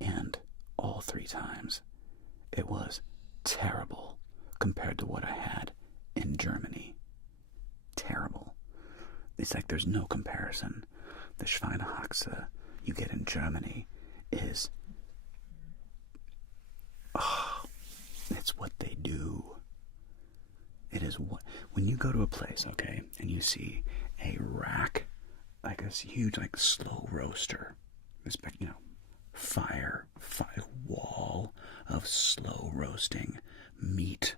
and all 3 times it was terrible compared to what I had in Germany. Terrible. It's like there's no comparison. The Schweinehaxe you get in Germany is, it's what they do. It is what, when you go to a place, okay, and you see a rack, like this huge, like slow roaster, this, fire wall of slow roasting meat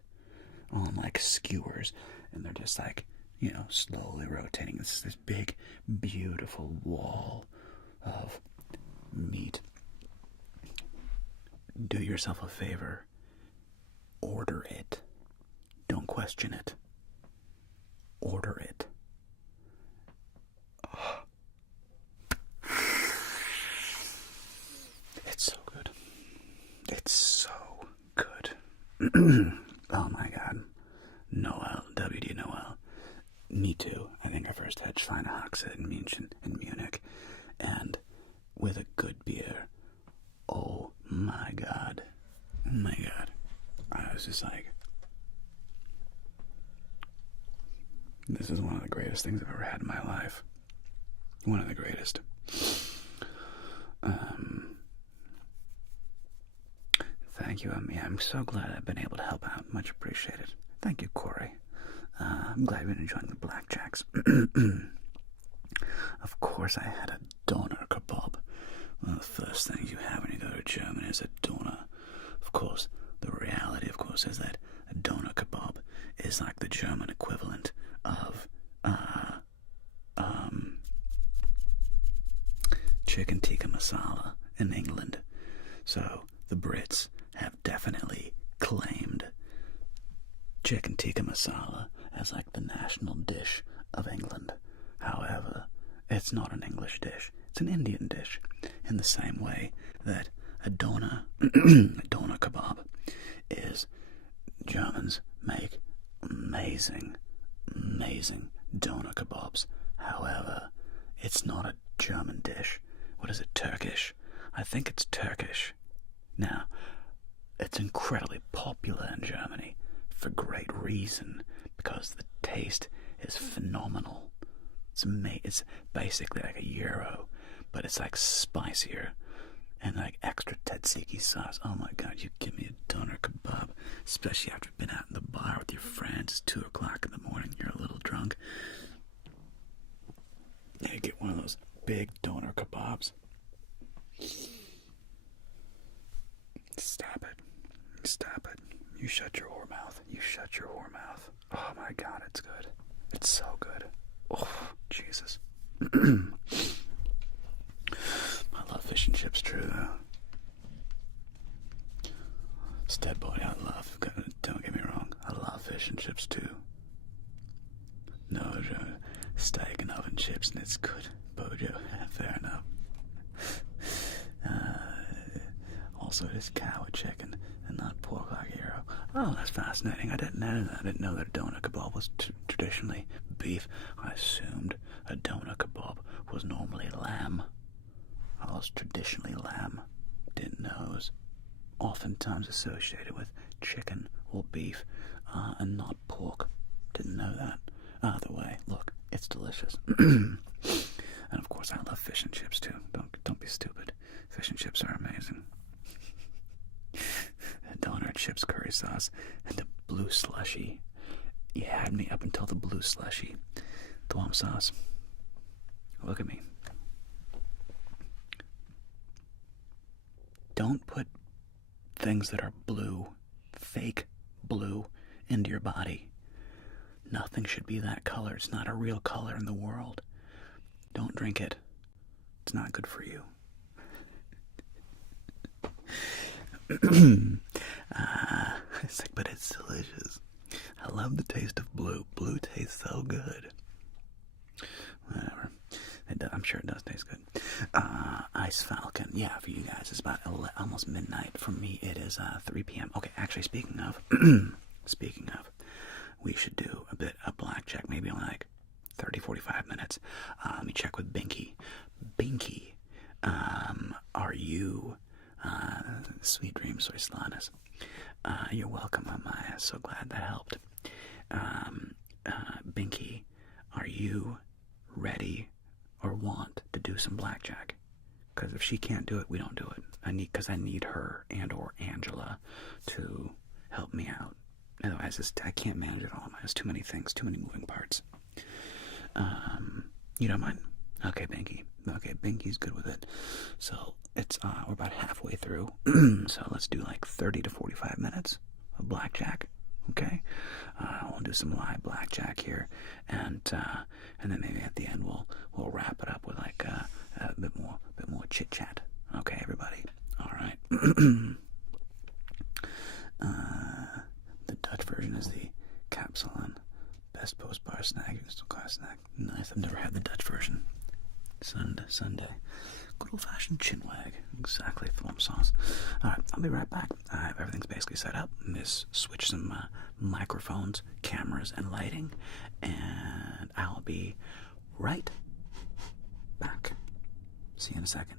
on like skewers, and they're just like, slowly rotating. This big, beautiful wall of meat. Do yourself a favor. Order it. Don't question it. Order it. It's so good. It's so good. Oh my God. Noel, WD Noel. Me too. I think I first had Schweinehaxe in Munich, and with a good beer. Oh my God. Oh my God. I was just like, this is one of the greatest things I've ever had in my life. One of the greatest. Thank you. I'm so glad I've been able to help out. Much appreciated. Thank you, Corey. I'm glad you've been enjoying the Blackjacks. Of course, I had a doner kebab. One of the first things you have when you go to Germany is a doner. Of course, the reality, of course, is that a doner kebab is like the German equivalent of chicken tikka masala in England. So the Brits like the national dish of England. However, it's not an English dish. It's an Indian dish, in the same way that a doner, a doner kebab, is. Germans make amazing, amazing doner kebabs. However, it's not a German dish. What is it, Turkish? I think it's Turkish. Now, it's incredibly popular in Germany for great reason, because the taste is phenomenal. It's basically like a gyro, but it's like spicier and like extra tzatziki sauce. Oh my god, you give me a doner kebab, especially after you've been out in the bar with your friends. It's 2 o'clock in the morning, you're a little drunk. You get one of those big doner kebabs. Stop it. Stop it. You shut your whore mouth. You shut your whore mouth. Oh my god, it's good. It's so good. Oh, Jesus. I love fish and chips, true though. Stead boy, don't get me wrong, I love fish and chips too. No, steak and oven chips, and it's good. Bojo, fair enough. Also, it is cow and chicken, and not pork like hero. Oh, that's fascinating. I didn't know that. I didn't know that a doner kebab was traditionally beef. I assumed a doner kebab was normally lamb. I was traditionally lamb. Didn't know it was oftentimes associated with chicken or beef, and not pork. Didn't know that. Either way, look, it's delicious. And of course, I love fish and chips too. Don't be stupid. Fish and chips are amazing. Doner, chips, curry sauce, and the blue slushy. You had me up until the blue slushy. Thwomp sauce. Look at me. Don't put things that are blue, fake blue, into your body. Nothing should be that color. It's not a real color in the world. Don't drink it. It's not good for you. It's like, but it's delicious. I love the taste of blue. Blue tastes so good. Whatever. I'm sure it does taste good. Ice Falcon. Yeah, for you guys, it's about almost midnight. For me, it is 3 p.m. Okay, actually, speaking of, we should do a bit of blackjack, maybe in like 30, 45 minutes. Let me check with Binky. Binky, are you... sweet dreams, soy slanas. You're welcome, Amaya. So glad that helped. Binky, are you ready or want to do some blackjack? Because if she can't do it, we don't do it. I need her and or Angela to help me out. Otherwise, I can't manage it all. There's too many things, too many moving parts. You don't mind? Okay, Binky. Okay, Binky's good with it. So it's we're about halfway through. So let's do like 30 to 45 minutes of blackjack. Okay, we'll do some live blackjack here, and then maybe at the end we'll wrap it up with like a bit more chit chat. Okay, everybody. All right. The Dutch version is the capsule on best post bar snack. Still class snack. Nice. I've never had the Dutch version. Sunday. Good old-fashioned chinwag. Exactly, thwomp sauce. Alright, I'll be right back. Everything's basically set up. Just switch some microphones, cameras, and lighting. And I'll be right back. See you in a second.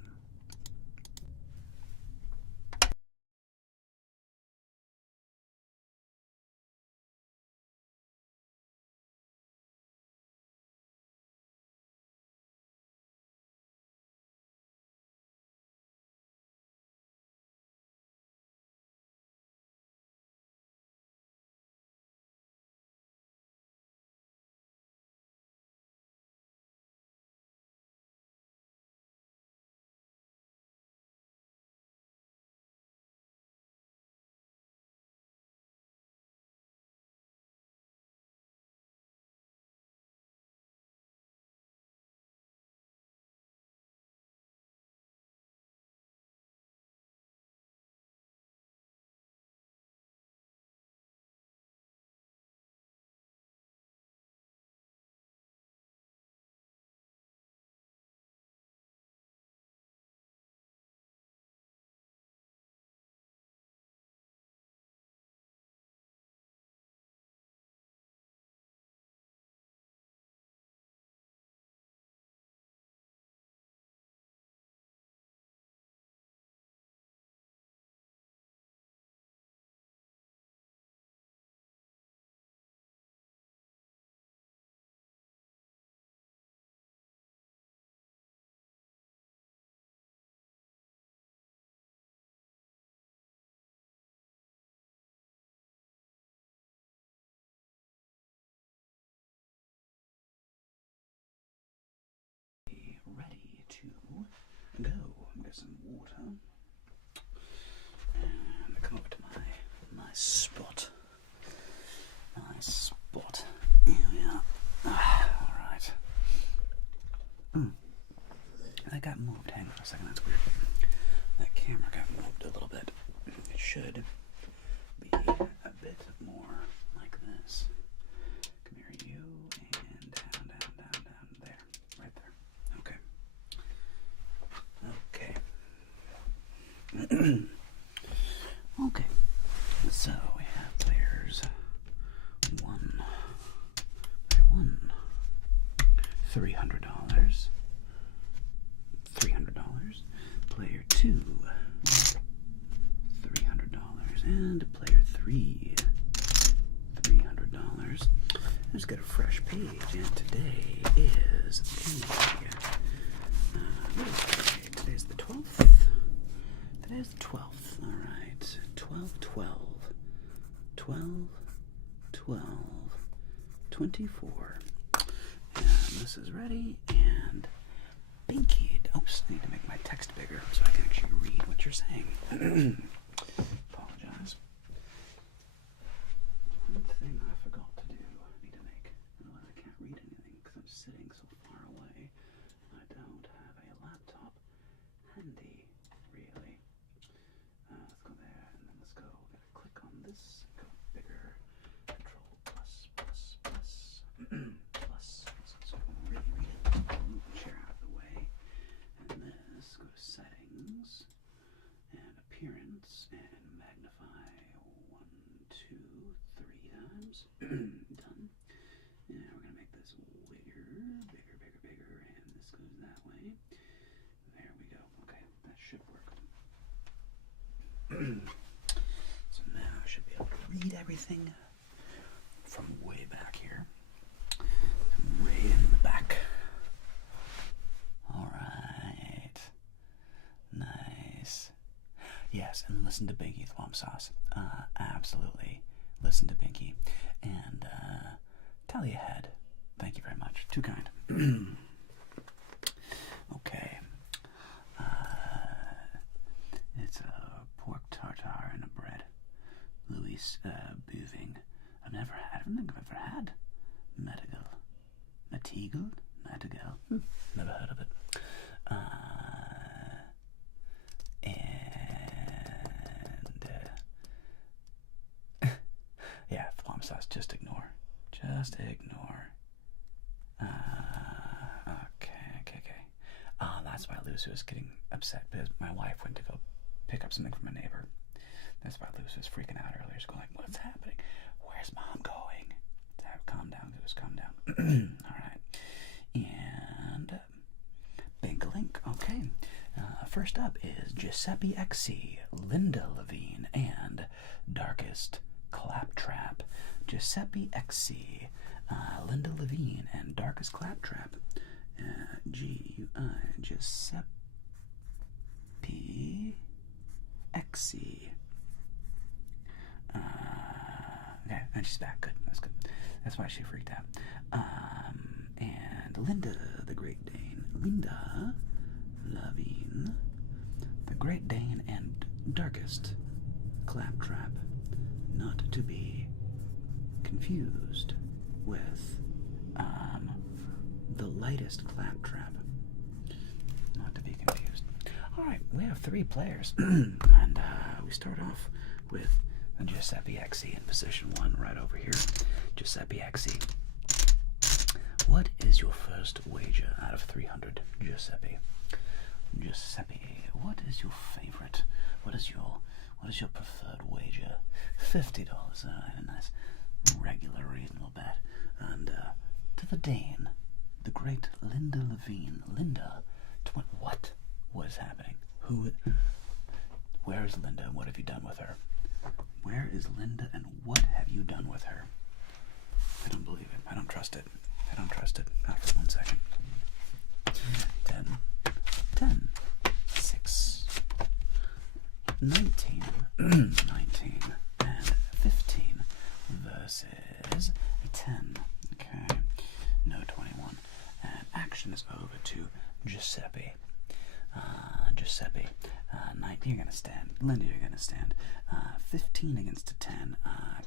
got moved. Hang on a second, that's weird. That camera got moved a little bit. It should be a bit more like this. Come here, you, and down, down, down, down, there. Right there. Okay. Okay. So we have players 1, $300. Player 2, $300, and player 3, $300. Let's get a fresh page, and today is what is today? Today's the 12th. Today's the 12th. All right, 24. And this is ready, and binky. Oops, I need to make my text bigger so I can actually read what you're saying. Apologize. One thing I forgot to do, I need to make. Well, I can't read anything because I'm sitting so far away. I don't have a laptop handy, really. Let's go there, and then let's go. Gotta click on this. Go bigger. Control plus. So I can really read it. Move the chair out of the way. And this, go to settings and appearance and magnify 1, 2, 3 times. Done. And we're gonna make this bigger, and this goes that way. There we go. Okay, that should work. So now I should be able to read everything from way back here. Right in the back. Alright. Nice. Yes, and listen to Binky Thwomp Sauce. Absolutely. Listen to Binky. And tally ahead. Thank you very much. Too kind. Okay. It's a pork tartare and a bread. Louis Bouving. I don't think I've ever had Madigal. Never heard of it. Yeah, Thwomp Sauce, just ignore. Okay. That's why Lucy was getting upset, because my wife went to go pick up something from a neighbor. That's why Lucy was freaking out earlier. She's going like, what's happening? Where's Mom going? Calm down, Lucy, calm down. Alright. And Binkalink, okay. First up is Giuseppe XC, Linda Levine, and Darkest Claptrap. Giuseppe XC, Linda Levine, and Darkest Claptrap. G-U-I, Giuseppe XC. Okay, and she's back. Good, that's good. That's why she freaked out. And Linda, the Great Dane. Linda Levine, the Great Dane, and Darkest Claptrap. Not to be confused with the Lightest Claptrap. Not to be confused. Alright, we have 3 players. And we start off with Giuseppe XC in position 1 right over here. Giuseppe XC. What is your first wager out of 300, Giuseppe? Giuseppe, what is your favorite? What is your preferred wager? $50. A nice, regular, reasonable bet. And to the Dane, the great Linda Levine. Linda, what? What is happening? Where is Linda, and what have you done with her? Where is Linda, and what have you done with her? I don't believe it. I don't trust it. Not for 1 second. 10, 6, 19, 19, and 15 versus 10. Okay. No 21. And action is over to Giuseppe. 19, you're going to stand. Linda, you're going to stand. 15 against a 10.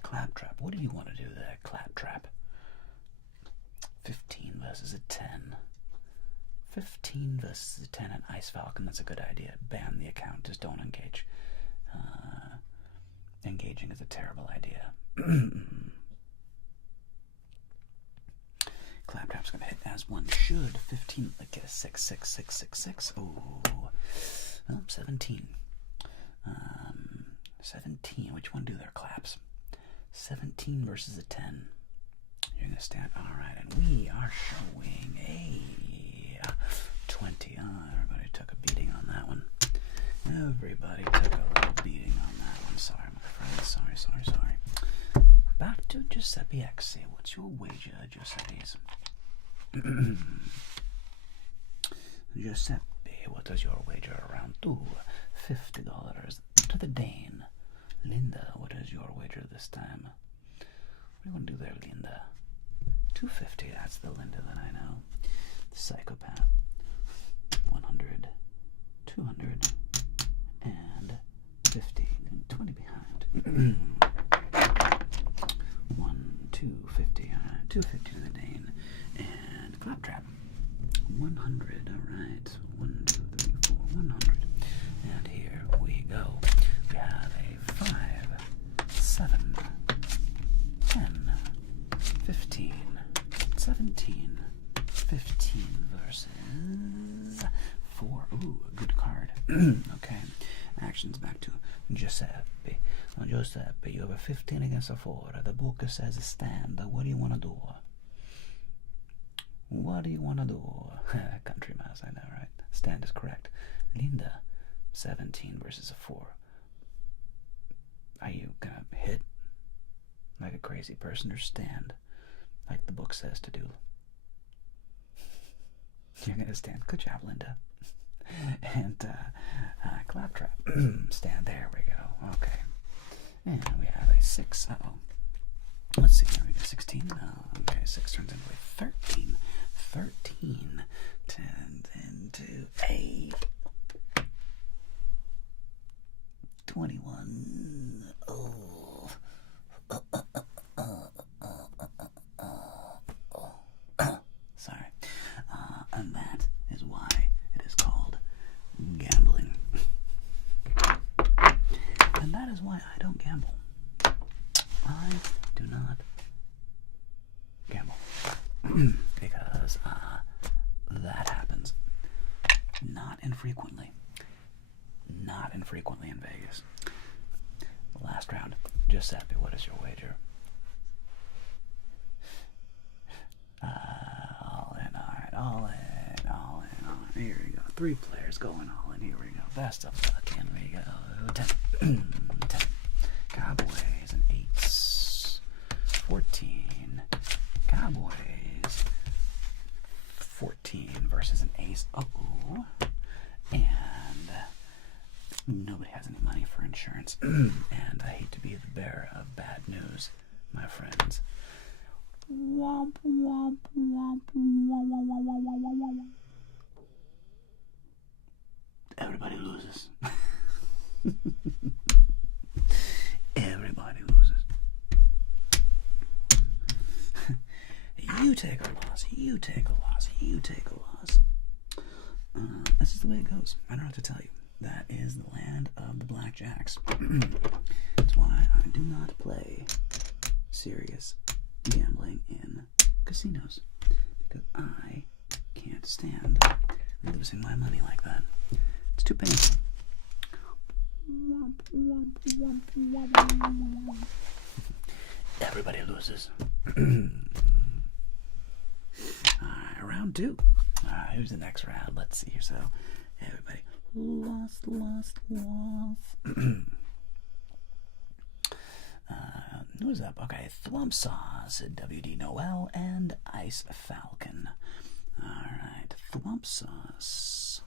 Claptrap, what do you want to do there, Claptrap? 15 versus a 10. 15 17 versus a 10 and Ice Falcon. That's a good idea. Ban the account. Just don't engage. Engaging is a terrible idea. Claptrap's gonna hit as one should. 15. Get a 6, 6, 6, 6, 6. Ooh. Well, 17. 17. Which one do their claps? 17 versus a 10. You're gonna stand. Alright, and we are showing a 20. Everybody took a beating on that one. Everybody took a little beating on that one. Sorry, my friend. Sorry. Back to Giuseppe X. What's your wager, Giuseppe's? Giuseppe, what is your wager? Round 2. $50 to the Dane. Linda, what is your wager this time? What are you going to do there, Linda? $250, that's the Linda that I know. The psychopath. 100, 200, and 50. 20 behind. 250. 250 to the Dane. And Claptrap. 100, alright. 1, 2, 3, 4, 100. And here we go. We have a 5, 7, 10, 15, 17, 15 versus 4. Ooh, a good card. Okay. Actions back to Giuseppe. Giuseppe, you have a 15 against a 4. The book says stand. What do you want to do? What do you want to do? Country mouse, I know, right? Stand is correct. Linda, 17 versus a 4. Are you gonna hit like a crazy person or stand like the book says to do? You're gonna stand. Good job, Linda. And Claptrap. Stand. There we go. Okay. And we have a 6. Let's see. Here we go. 16. Okay, 6 turns into a 13. 13 turns into a 21. Oh. Sorry. And that is why it is called gambling. And that is why I don't gamble. I do not gamble. Because that happens. Not infrequently. Not infrequently in Vegas. Last round. Giuseppe, what is your wager? All in, alright. All in. Here we go. 3 players going all in. Here we go. Best of luck. Here we go. 10. 10. Cowboys and 8s. 14. Cowboys. 14 versus an ace. Uh-oh. And nobody has any money for insurance. And I hate to be the bearer of bad news, my friends. Womp, womp, womp, womp, womp, womp, womp, womp, womp. Everybody loses. Everybody loses. You take a loss. You take a loss. You take a loss. This is the way it goes. I don't have to tell you. That is the land of the Blackjacks. That's why I do not play serious gambling in casinos. Because I can't stand losing my money like that. It's too painful. Everybody loses. Alright, round 2. Alright, who's the next round? Let's see here. So, everybody lost. Who's up? Okay, Thwump Sauce, WD Noel, and Ice Falcon. Alright, Thwump Sauce.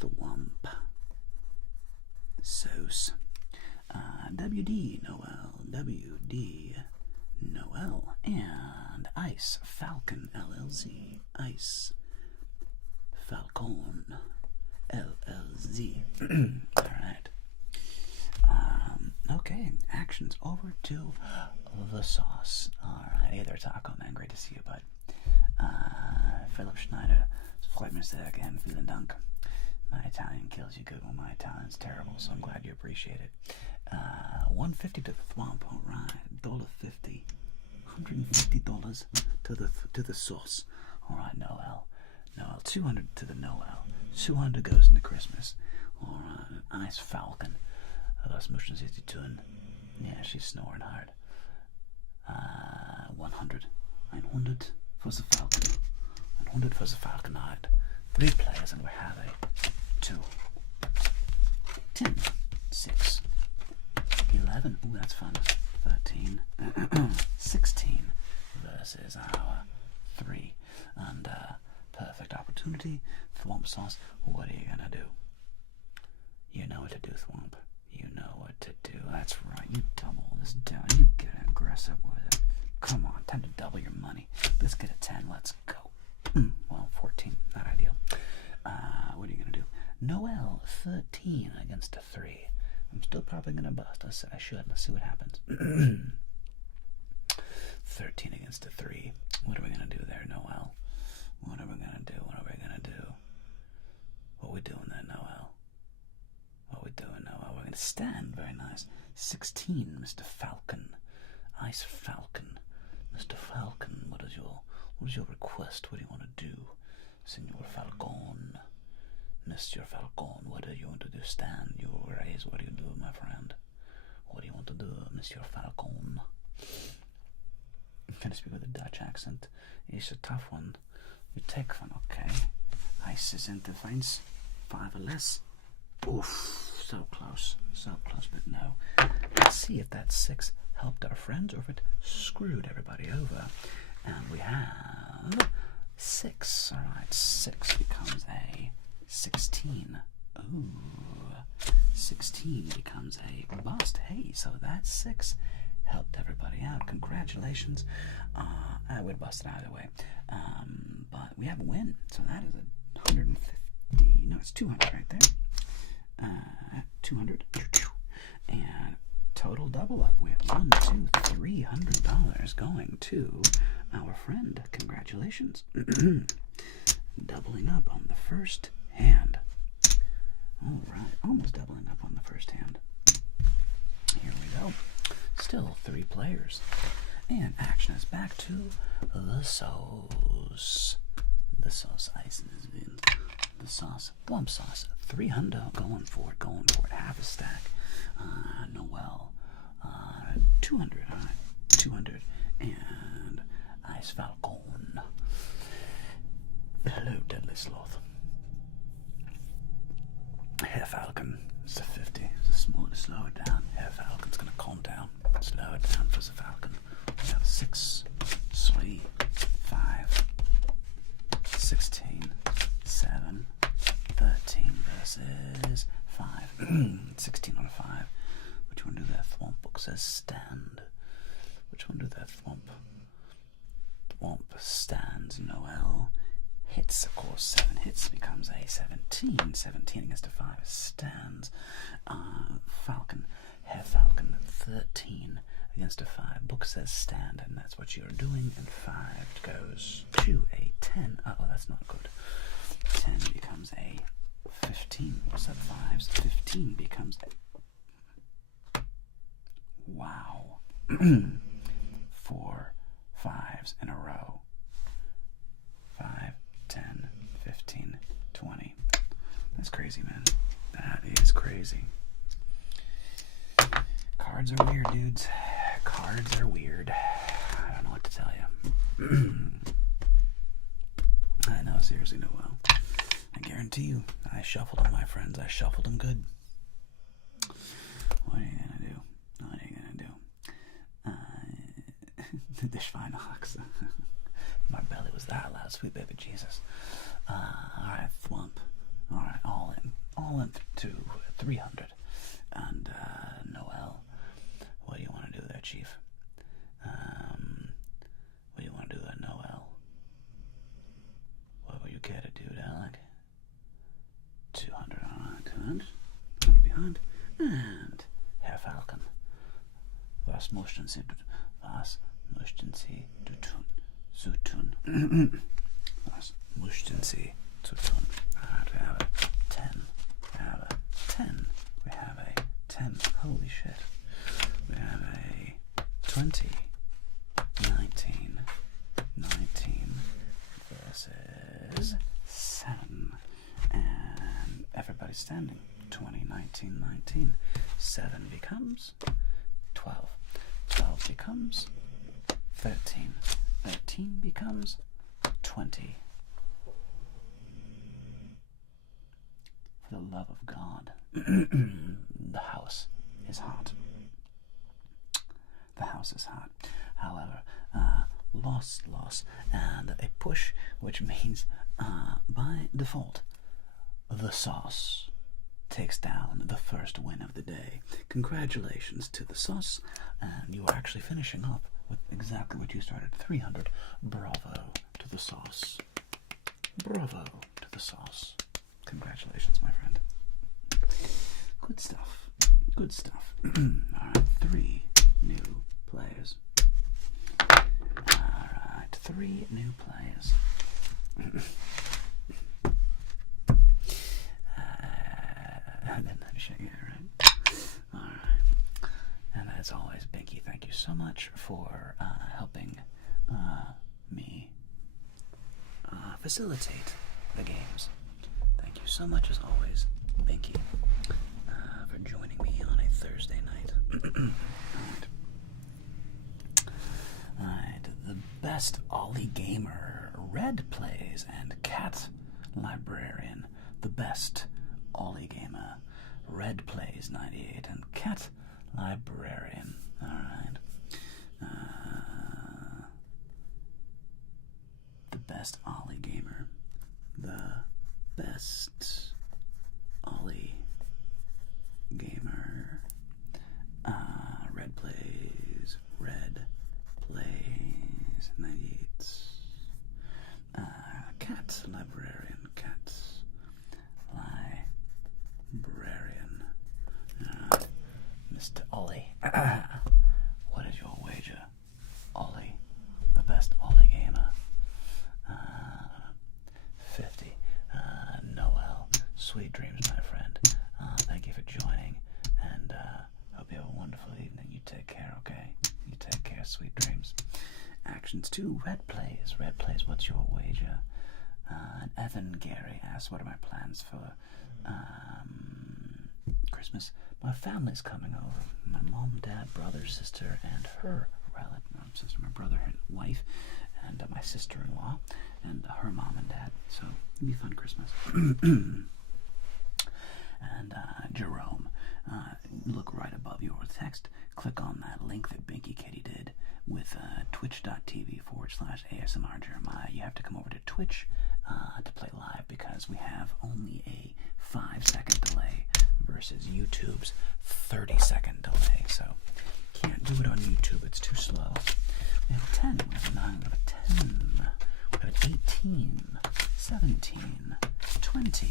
Thwump Sauce. WD Noel, and Ice Falcon LLC. Ice Falcon LLC. Alright. Okay, actions over to the sauce. Alright, hey there, Taco Man. Great to see you, bud. Philip Schneider. freut mich sehr gern. Vielen Dank. My Italian kills you good. Well, my Italian's terrible, so I'm glad you appreciate it. 150 to the thwomp. All right, $1.50. $150 to the sauce. All right, Noel. 200 to the Noel. 200 goes into Christmas. All right, Ice Falcon. Was möchten Sie tun? Yeah, she's snoring hard. 100. 100 for the Falcon. 100 for the Falcon. All right. 3 players, and we have a 2, 10, 6, 11. Ooh, that's fun. 13, 16 versus our 3. And perfect opportunity. Thwomp sauce. What are you gonna do? You know what to do, Thwomp. You know what to do. That's right. You double this down. You get aggressive with it. Come on, time to double your money. Let's get a 10. Let's go. Well, 14. Not ideal. What are you gonna do? Noel, 13 against a 3. I'm still probably gonna bust. I should. Let's see what happens. 13 against a 3. What are we gonna do there, Noel? What are we gonna do? What are we gonna do? What are we doing there, Noel? What are we doing, Noel? We're gonna stand. Very nice. 16, Mr. Falcon. Ice Falcon. Mr. Falcon, what is your request? What do you want to do? Senor Falcon. Mr. Falcon, what do you want to do? Stand, you raise. What do you do, my friend? What do you want to do, Mr. Falcon? I'm going to speak with a Dutch accent. It's a tough one. You take one, okay. Ice is in defense. 5 or less. Oof, so close, but no. Let's see if that 6 helped our friends or if it screwed everybody over. And we have 6. Alright, 6 becomes a 16. Ooh, 16 becomes a bust. Hey, so that 6 helped everybody out. Congratulations. I would bust it either way. But we have a win. So that is a 150. No, it's 200 right there. 200. And total double up. We have $300 going to our friend. Congratulations. Doubling up on the first hand. All right, almost doubling up on the first hand. Here we go. Still 3 players. And action is back to the sauce. The sauce ice is in. The sauce, Thwomp sauce, 300 going for it, half a stack. Noel, 200, all right, 200, and Ice Falcon. Hello, Deadly Sloth. Herr Falcon, it's a 50, it's a slow it down. Herr Falcon's gonna calm down, slow it down for the Falcon. We have 6, 3, 5, 16, 7, 13 versus 5. 16 on a 5. Which one do that? Thwomp book says stand. Which one do that? Thwomp stands. Noel hits, of course. 7 hits becomes a 17. 17 against a 5 stands. Falcon, Herr Falcon, 13 against a 5. Book says stand, and that's what you're doing. And 5 goes to a 10. Oh, that's not good. 10 becomes a 15. What's that? 5s. 15 becomes a... Wow. 4 5s in a row. 5, 10, 15, 20. That's crazy, man. That is crazy. Cards are weird, dudes. Cards are weird. I don't know what to tell you. I know, seriously, Noel. I guarantee you, I shuffled them, my friends. I shuffled them good. What are you gonna do? What are you gonna do? The Schweinehax. My belly was that loud, sweet baby Jesus. Alright, Thwomp. Alright, all in to 300. And Noel, what do you want to do there, Chief? What do you want to do there, Noel? What would you care to do, Alec? 200, alright, 200 behind. And Herr Falcon. Was möchten Sie tun? Was möchten Sie So which one? We have a 10. We have a 10. We have a 10. Holy shit. We have a 20. 19. 19 versus 7. And everybody's standing. 20, 19, 19. 7 becomes 12. 12 becomes 13. 13 becomes 20. For the love of God, the house is hot. The house is hot. However, loss, and a push, which means, by default, the sauce takes down the first win of the day. Congratulations to the sauce, and you are actually finishing up with exactly what you started, 300. Bravo to the sauce. Bravo to the sauce. Congratulations, my friend. Good stuff. Good stuff. Alright, 3 new players. Alright, 3 new players. And then I'm shaking it, right? Alright. And as always, Binky, thank you so much for helping me facilitate the games. Thank you so much, as always, Binky, for joining me on a Thursday night. Alright, the best Ollie Gamer, Red Plays, and Cat Librarian. The best Ollie Gamer, Red Plays 98, and Cat Librarian. Alright. The best Ollie Gamer. The best Ollie Gamer. Red Plays 98. Cat Librarian. Cat Librarian. Mr. Ollie. What is your wager? Ollie. The best Ollie Gamer. 50. Noel. Sweet dreams, my friend. Thank you for joining, and hope you have a wonderful evening. You take care, okay? You take care, sweet dreams. Actions 2. Red Plays. Red Plays, what's your wager? And Evan Gary asks, what are my plans for Christmas? My family's coming over. My mom, dad, brother, sister, and her relative. My brother, her wife, and my sister-in-law, and her mom and dad. So it'll be a fun Christmas. And Jerome, look right above your text. Click on that link that Binky Kitty did with twitch.tv/ASMR Jeremiah. You have to come over to Twitch to play live, because we have only a 5-second delay versus YouTube's 30-second delay. So can't do it on YouTube, it's too slow. We have a 10, we have a 9, we have a 10, we have an 18, 17, 20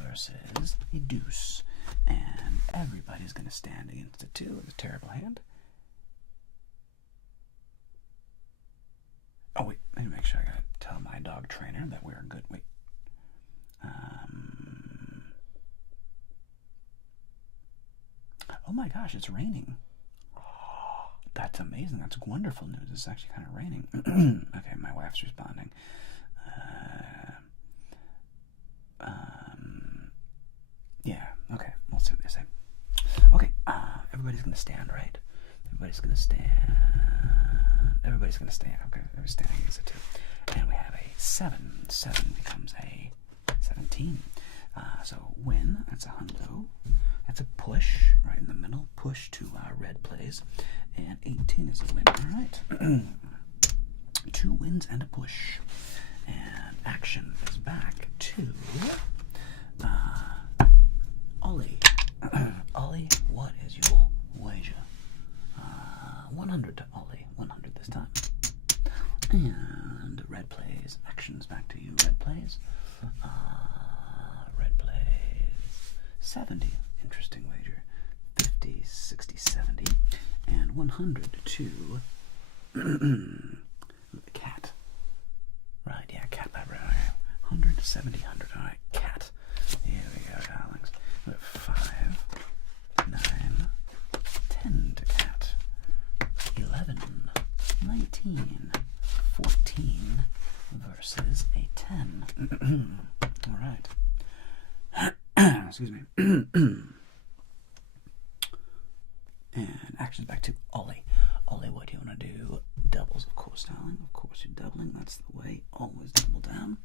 versus a deuce. And everybody's going to stand against a 2. It's a terrible hand. Oh, wait, let me make sure I got to tell my dog trainer that we're good. Wait. Oh my gosh, it's raining. Oh, that's amazing. That's wonderful news. It's actually kind of raining. Okay, my wife's responding. Yeah, okay, we'll see what they say. Okay, everybody's gonna stand, right? Everybody's gonna stand. Everybody's gonna stand. Okay, everybody's standing against a 2. And we have a 7. 7 becomes a 17. So win, that's a hundo. That's a push, right in the middle. Push to Red Plays. And 18 is a win, alright. 2 wins and a push. And action is back to Ollie. Ollie, what is your wager? 100 to Ollie. 100 this time. And Red Plays. Actions back to you. Red Plays. Red Plays. 70. Interesting wager. 50, 60, 70. And 100 to the cat. Right, yeah, cat library. 100 70, 100. All right, cat. Here we go, darlings. We have 5, 9, 10 to cat. 11, 19, 14 versus a 10. All right. Excuse me. And actions back to Ollie. Ollie, what do you want to do? Doubles, of course, darling. Of course, you're doubling. That's the way. Always double down.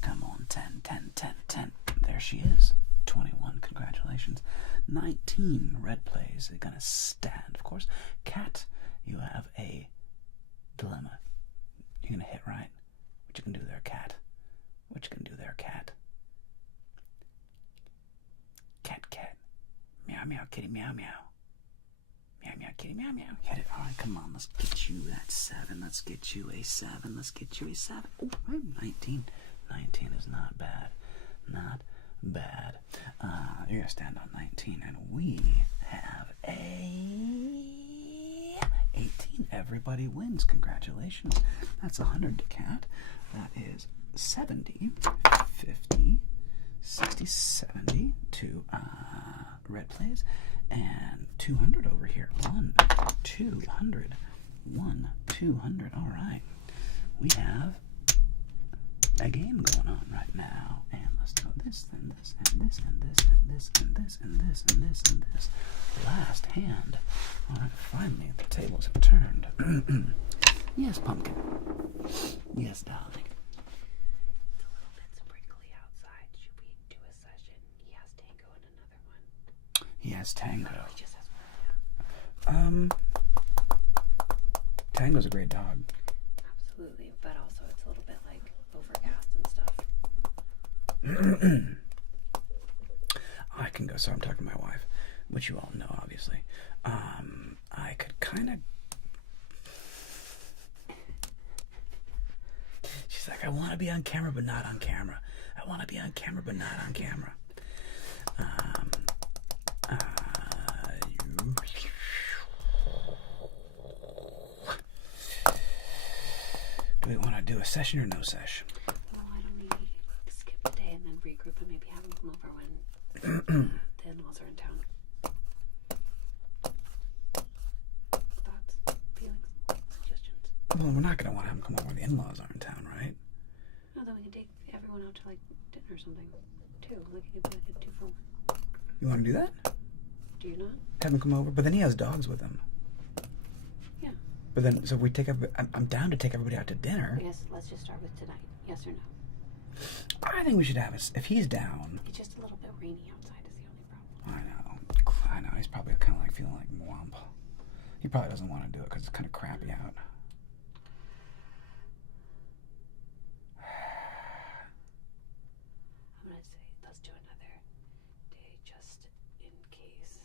Come on, 10, 10, 10, 10. There she is. 21. Congratulations. 19. Red plays. Going to stand, of course. Cat, you have a dilemma. You're going to hit right. What you can do there, cat? What you can do there, cat? Cat, cat. Meow, meow, kitty, meow, meow. Meow, meow, kitty, meow, meow. Hit it. All right, come on. Let's get you that 7. Let's get you a 7. Let's get you a 7. Oh, 19. 19 is not bad. Not bad. You're going to stand on 19, and we have a 18. Everybody wins. Congratulations. That's 100 to cat. That is 70, 50, 60, 70 to red plays, and 200 over here. 200. 200. All right. We have a game going on right now. And let's do this, and this, and this, and this, and this, and this, and this, and this, and this. Last hand. All right, finally the tables have turned. Yes, pumpkin. Yes, darling. It's a little bit sprinkly outside. Should we do a session? He has Tango and another one. He has Tango. Oh, he just has one, Tango's a great dog. Absolutely, but also it's a little bit like overcast and stuff. I can go, so I'm talking to my wife, which you all know, obviously. I could kind of... She's like, I want to be on camera, but not on camera. I want to be on camera, but not on camera. Do we want to do a session or no session? Well, why don't we skip a day and then regroup and maybe have him come over when the in-laws are in town? Thoughts, feelings, suggestions? Well, we're not going to want to have him come over when the in-laws are in town, right? No, then we can take everyone out to like dinner or something too. Like it could be like a 2 for 1. You want to do that? Do you not? Have him come over, but then he has dogs with him. Yeah. But then, so if we take I'm down to take everybody out to dinner. I guess let's just start with tonight. Yes or no? I think we should have it if he's down. It's just a little bit rainy outside is the only problem. I know. He's probably kind of like feeling like womp. He probably doesn't want to do it because it's kind of crappy out. I'm going to say let's do another day just in case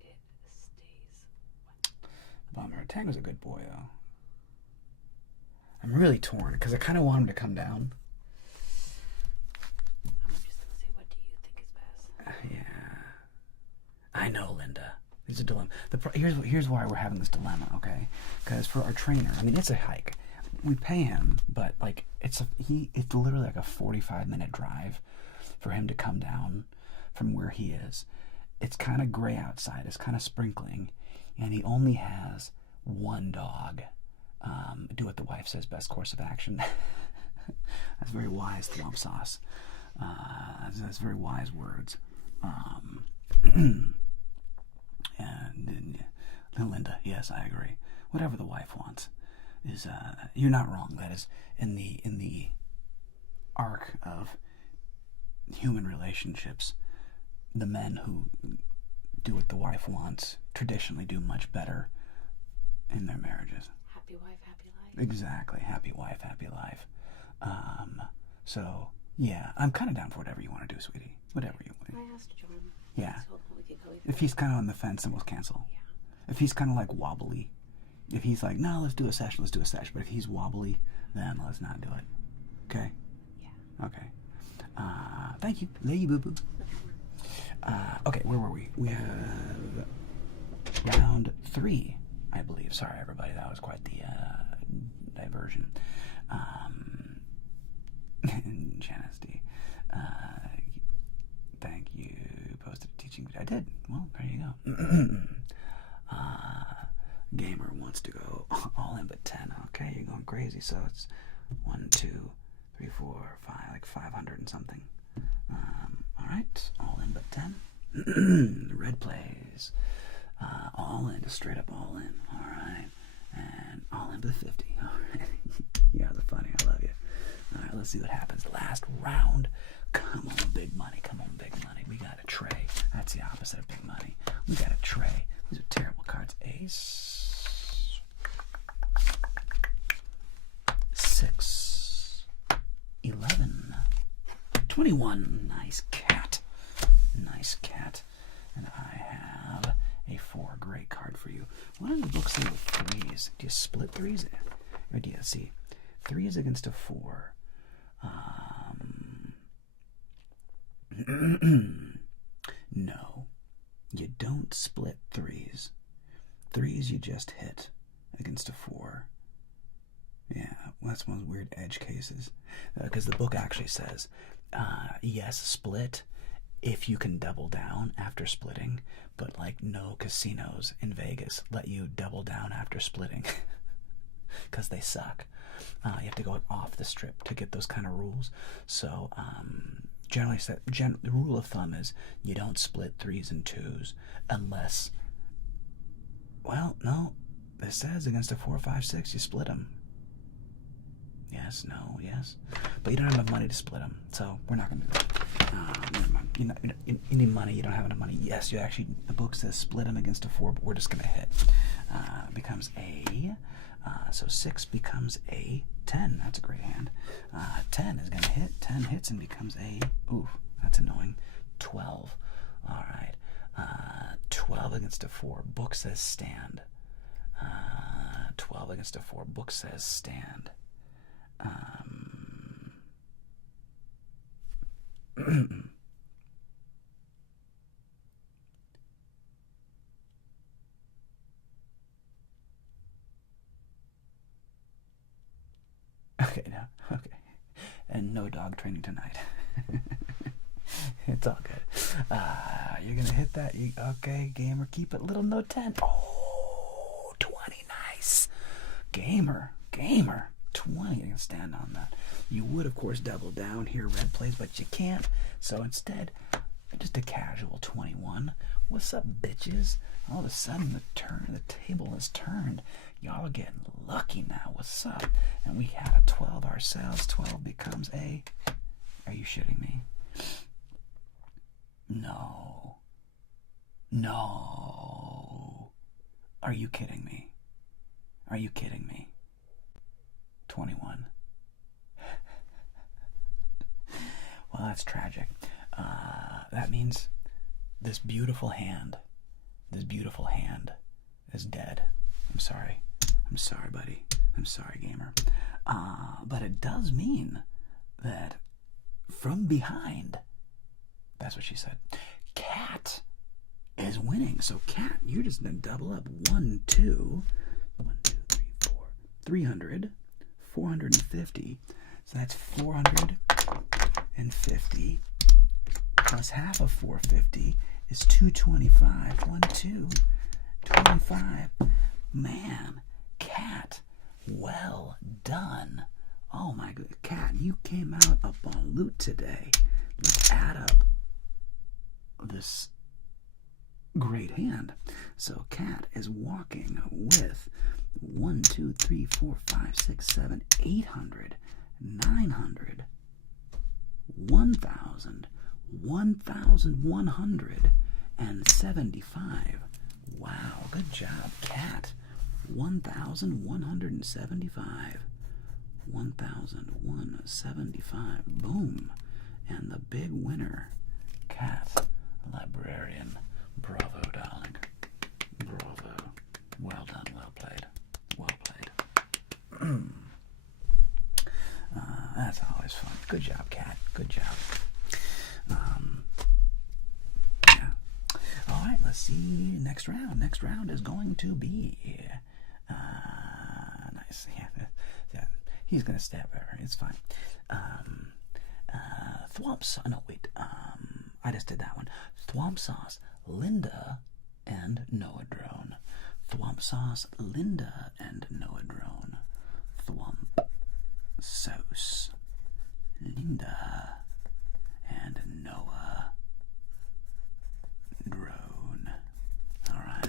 it stays wet. Bummer. Tango's a good boy, though. I'm really torn because I kind of want him to come down. I'm just going to say, what do you think is best? Yeah. I know, Linda. It's a dilemma. Here's why we're having this dilemma, okay? Because for our trainer, I mean, it's a hike. We pay him, but like it's literally like a 45-minute drive for him to come down from where he is. It's kind of gray outside. It's kind of sprinkling, and he only has one dog. Do what the wife says. Best course of action. That's very wise, Thwomp Sauce. That's very wise words. And Linda, yes, I agree. Whatever the wife wants is. You're not wrong. That is in the arc of human relationships. The men who do what the wife wants traditionally do much better in their marriages. Happy wife, happy life. Exactly. Happy wife, happy life. So, yeah, I'm kind of down for whatever you want to do, sweetie. Whatever you want. I asked John. Yeah. So we could go If he's kind of on the fence, then we'll cancel. Yeah. If he's kind of like wobbly, if he's like, no, let's do a session. But if he's wobbly, then let's not do it. Okay? Yeah. Okay. Thank you. Lady Boo Boo. Okay, where were we? We have round 3, I believe. Sorry, everybody. That was quite the diversion. Janice D. Thank you. Posted a teaching. I did. Well, there you go. Gamer wants to go all in but 10. Okay, you're going crazy. So it's 1, 2, 3, 4, 5, like 500 and something. All right, all in but 10. Red plays. All in, just straight up all in. All right, and all in but 50. All right. You guys are funny. I love you. All right, let's see what happens. Last round. Come on, big money. Come on, big money. We got a tray. That's the opposite of big money. We got a tray. These are terrible cards. Ace. 6. 11. 21. Nice cat. Nice cat. And I have a 4. Great card for you. What does the book say with 3s? Do you split 3s? Or do you see 3s against a 4? No, you don't split 3s. 3s you just hit against a 4. Yeah, well, that's one of those weird edge cases. Because the book actually says, yes, split if you can double down after splitting, but like no casinos in Vegas let you double down after splitting because they suck. You have to go off the strip to get those kind of rules. So generally, the rule of thumb is you don't split 3s and 2s unless, well, no, it says against a 4, 5, 6 you split them. Yes, no, yes, but you don't have enough money to split them, so we're not going to do that. Never mind. You need money. You don't have enough money. Yes, you actually. The book says split them against a 4, but we're just going to hit. Becomes a. So 6 becomes a 10. That's a great hand. 10 is going to hit. 10 hits and becomes a. Ooh, that's annoying. 12. All right. 12 against a 4. Book says stand. 12 against a 4. Book says stand. Okay, no, okay. And no dog training tonight. It's all good. You're gonna hit that. Okay, gamer, keep it little, no 10. Oh, 20, nice. Gamer. 20, you can stand on that. You would, of course, double down here, red plays, but you can't. So instead, just a casual 21. What's up, bitches? All of a sudden, the table has turned. Y'all are getting lucky now. What's up? And we had a 12 ourselves. 12 becomes a. Are you shitting me? No. Are you kidding me? 21. Well, that's tragic. That means this beautiful hand is dead. I'm sorry, buddy. I'm sorry, gamer. But it does mean that from behind, that's what she said, Cat is winning. So Cat, you're just gonna double up. 1, 2, 3, 4, 300, 450. So that's 450 plus half of 450 is 225. 1, 2, 25. Man, Cat, well done. Oh my goodness, Cat, you came out up on loot today. Let's add up this great hand. So Cat is walking with 1, 2, 3, 4, 5, 6, 7, 800, 900, 1,000, 1,175. Wow, good job, Cat. 1,175. 1,175. Boom. And the big winner, Cat, librarian. Bravo, darling. Bravo. Well done, well played. Well played. That's always fun. Good job, Cat. Good job. Yeah. All right, let's see. Next round. Next round is going to be nice. Yeah. He's gonna stab her. It's fine. Thwomp Sauce. No, wait. I just did that one. Thwomp Sauce, Linda, and Noah Drone. Thwomp Sauce, Linda, and Noah Drone. Thwomp Sauce, Linda, and Noah Drone. All right.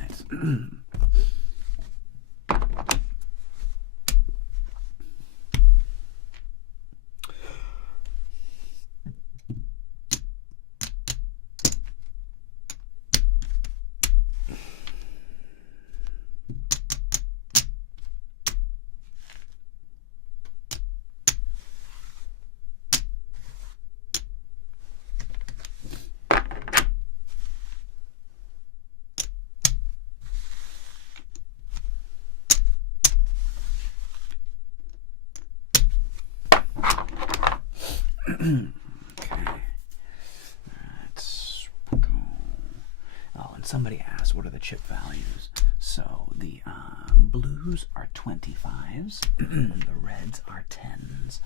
Okay. Let's go. Oh, and somebody asked, what are the chip values? So the blues are 25s, the reds are 10s.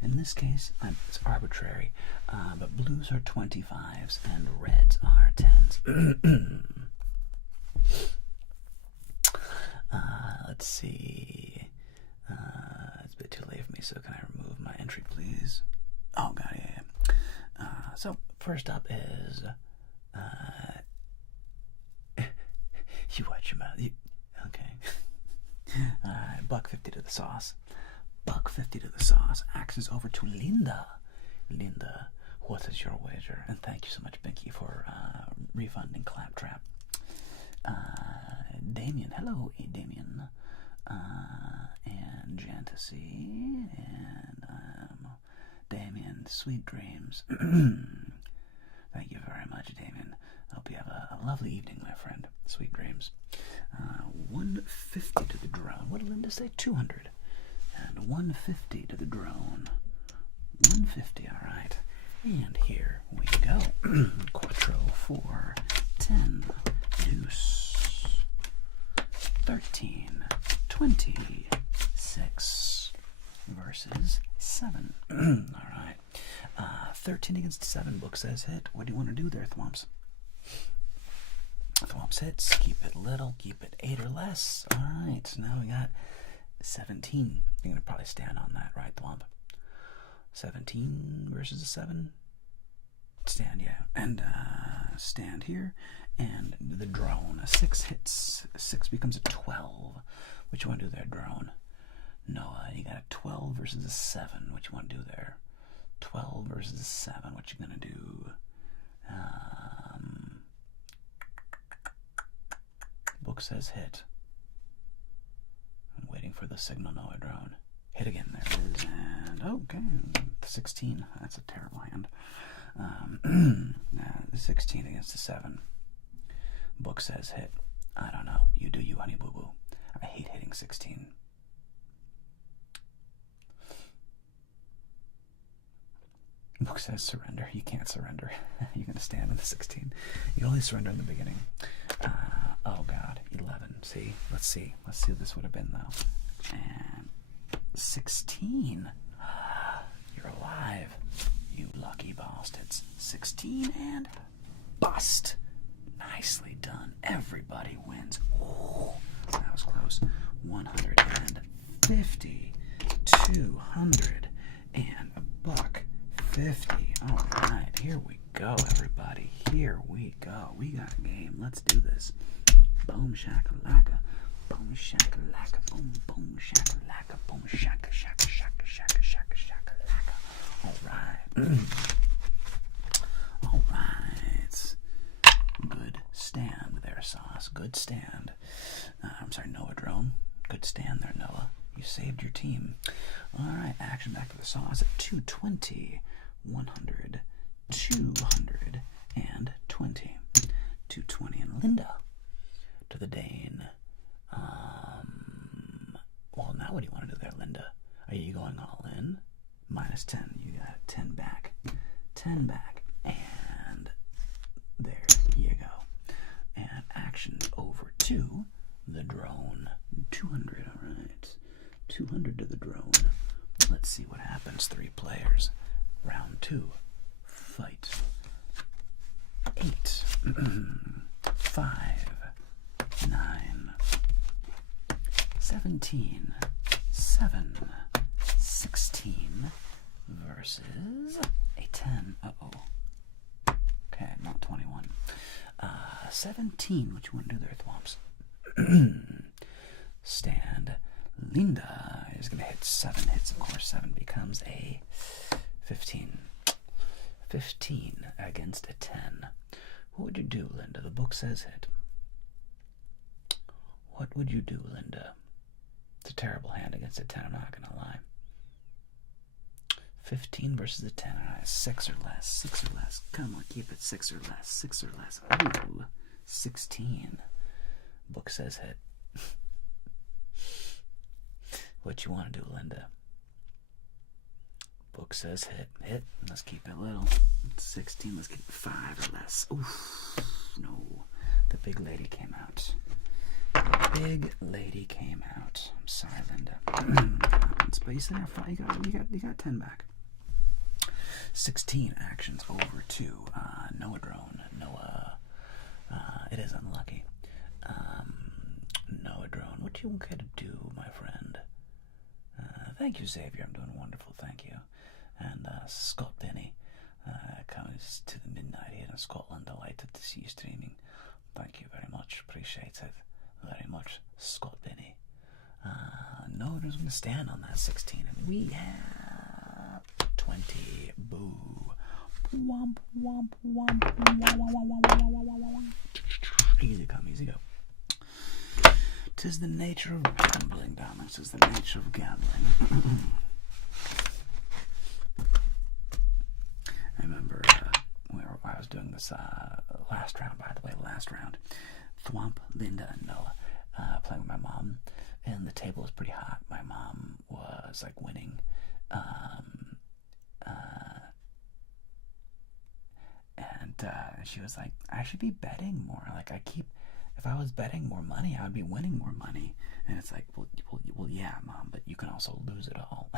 In this case, it's arbitrary, but blues are 25s and reds are 10s. Let's see. It's a bit too late for me, so can I remove my entry, please? Oh, God, yeah. So, first up is, you watch your mouth. Okay. $1.50 to the sauce. $1.50 to the sauce. Axes over to Linda. Linda, what is your wager? And thank you so much, Binky, for refunding Claptrap. Damien, hello, Damien. And Jantasy, and Damien, sweet dreams. Thank you very much, Damien. Hope you have a lovely evening, my friend. Sweet dreams. $1.50 to the drone. What did Linda say? 200. And $1.50 to the drone. $1.50, all right. And here we go. Quattro, 4, 10, deuce, 13, 26 versus 7. All right. 13 against 7. Book says hit. What do you want to do there, Thwomps? Thwomps hits. Keep it little. Keep it 8 or less. All right. So now we got 17. You're going to probably stand on that, right, Thwomp? 17 versus a 7. Stand, yeah. And stand here. And the drone. 6 hits. 6 becomes a 12. What you want to do there, drone? Noah, you got a 12 versus a 7. What you want to do there? 12 versus a 7. What you gonna do? Book says hit. I'm waiting for the signal, Noah drone. Hit again, there it is. And okay, 16. That's a terrible hand. The 16 against the 7. Book says hit. I don't know. You do you, honey boo boo. I hate hitting 16. Book says surrender. You can't surrender. You're going to stand on the 16. You can only surrender in the beginning. Oh, God. 11. See? Let's see. Let's see what this would have been, though. And 16. You're alive. You lucky bastards. 16 and bust. Nicely done. Everybody wins. Oh, that was close. 150. 200. And $1.50. All right, here we go, everybody. Here we go. We got a game. Let's do this. Boom shakalaka, boom shakalaka, boom boom shakalaka, boom shaka shaka shaka shaka shaka shakalaka. All right, all right. Good stand there, Sauce. Good stand. I'm sorry, Noah drone. Good stand there, Noah. You saved your team. All right, action back to the Sauce at 220, 100, 200, and 20. 220 and Linda to the Dane. Well, now what do you want to do there, Linda? Are you going all in? Minus 10. You got 10 back. 10 back. And there you go. And action over to the drone. 200, all right. 200 to the drone. Let's see what happens. 3 players. Round 2. fight. 8, 5, 9, 17, 7, 16 versus a 10. Uh-oh. Okay, not 21. 17. What you want to do there, Thwomps? Stand. Linda is going to hit 7 hits. Of course, 7 becomes a 15. 15 against a 10. What would you do, Linda? The book says hit. What would you do, Linda? It's a terrible hand against a 10, I'm not going to lie. 15 versus a 10. All right, 6 or less. 6 or less. Come on, keep it 6 or less. 6 or less. Ooh, 16. Book says hit. What you want to do, Linda? Book says hit. Hit. Let's keep it little. 16. Let's keep it 5 or less. Oof. No. The big lady came out. The big lady came out. I'm sorry, Linda. But you said you got 10 back. 16 actions over to Noah Drone. Noah. It is unlucky. Noah Drone. What do you want to do, my friend? Thank you, Xavier. I'm doing wonderful. Thank you. And Scott Benny comes to the midnight here in Scotland. Delighted to see you streaming. Thank you very much. Appreciate it very much, Scott Benny. No, there's going to stand on that 16. And we have 20. Boo. Womp, womp, womp, womp, womp, womp. Easy come, easy go. 'Tis the nature of gambling, darling. 'Tis the nature of gambling. I remember I was doing this last round, by the way, Thwomp, Linda, and Noah playing with my mom, and the table was pretty hot. My mom was like winning, and she was like, I should be betting more. Like if I was betting more money, I would be winning more money. And it's like, well, yeah, Mom, but you can also lose it all.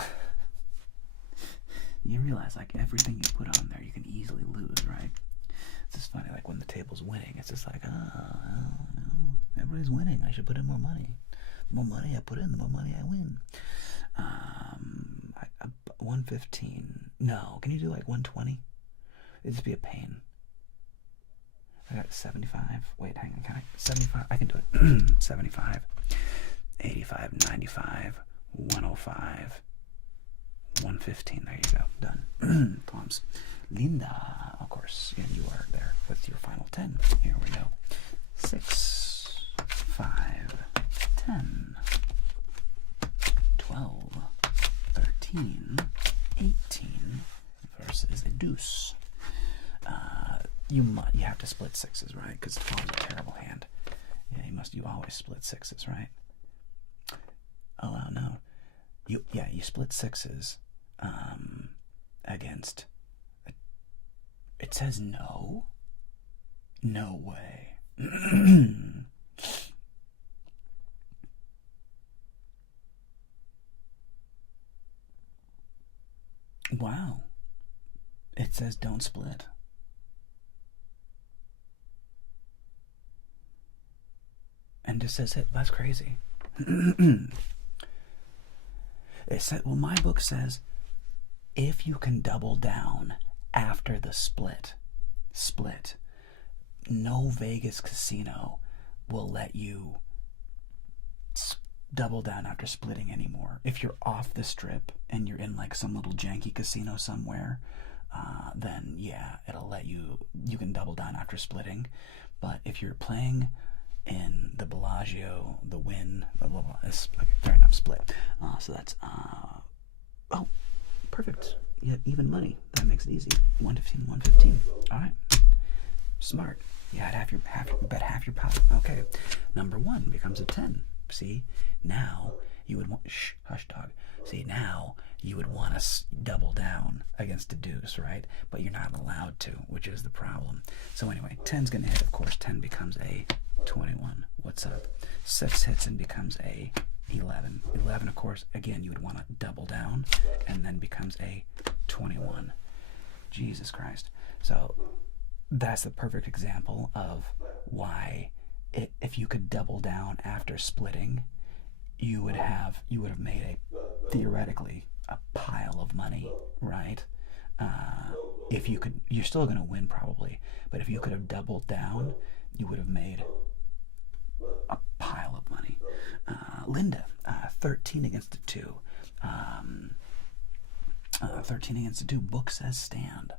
You realize, like, everything you put on there, you can easily lose, right? It's just funny, like, when the table's winning, it's just like, everybody's winning. I should put in more money. The more money I put in, the more money I win. 115. No, can you do, like, 120? It'd just be a pain. I got 75. Wait, hang on. Can I? 75. I can do it. 75, 85, 95, 105, 115. There you go. Done. Plums. Linda, of course. Yeah, you are there with your final 10. Here we go. 6, 5, 10, 12, 13, 18 versus a deuce. You have to split sixes, right? Because it's probably a terrible hand. Yeah, you always split sixes, right? Oh, no. You split sixes against. It says no. No way. Wow. It says don't split. And just says it. That's crazy. It said, well, my book says if you can double down after the split, no Vegas casino will let you double down after splitting anymore. If you're off the strip and you're in like some little janky casino somewhere, then yeah, it'll let you can double down after splitting. But if you're playing in the Bellagio, the Wynn, blah, blah, blah, it's okay, fair enough, split. So that's, oh, perfect. You have even money. That makes it easy. 115, 115. All right. Smart. You had bet half your pot. Okay. Number 1 becomes a 10. See? Now you would want, hush dog. See, now you would want to double down against a deuce, right? But you're not allowed to, which is the problem. So anyway, 10's going to hit, of course. 10 becomes a 21. What's up? 6 hits and becomes a 11. 11, of course, again, you would want to double down and then becomes a 21. Jesus Christ. So that's the perfect example of why if you could double down after splitting, you would have made theoretically a pile of money, right? If you could, you're still going to win probably, but if you could have doubled down, you would have made a pile of money. Linda, 13 against a 2. 13 against a 2. Book says stand.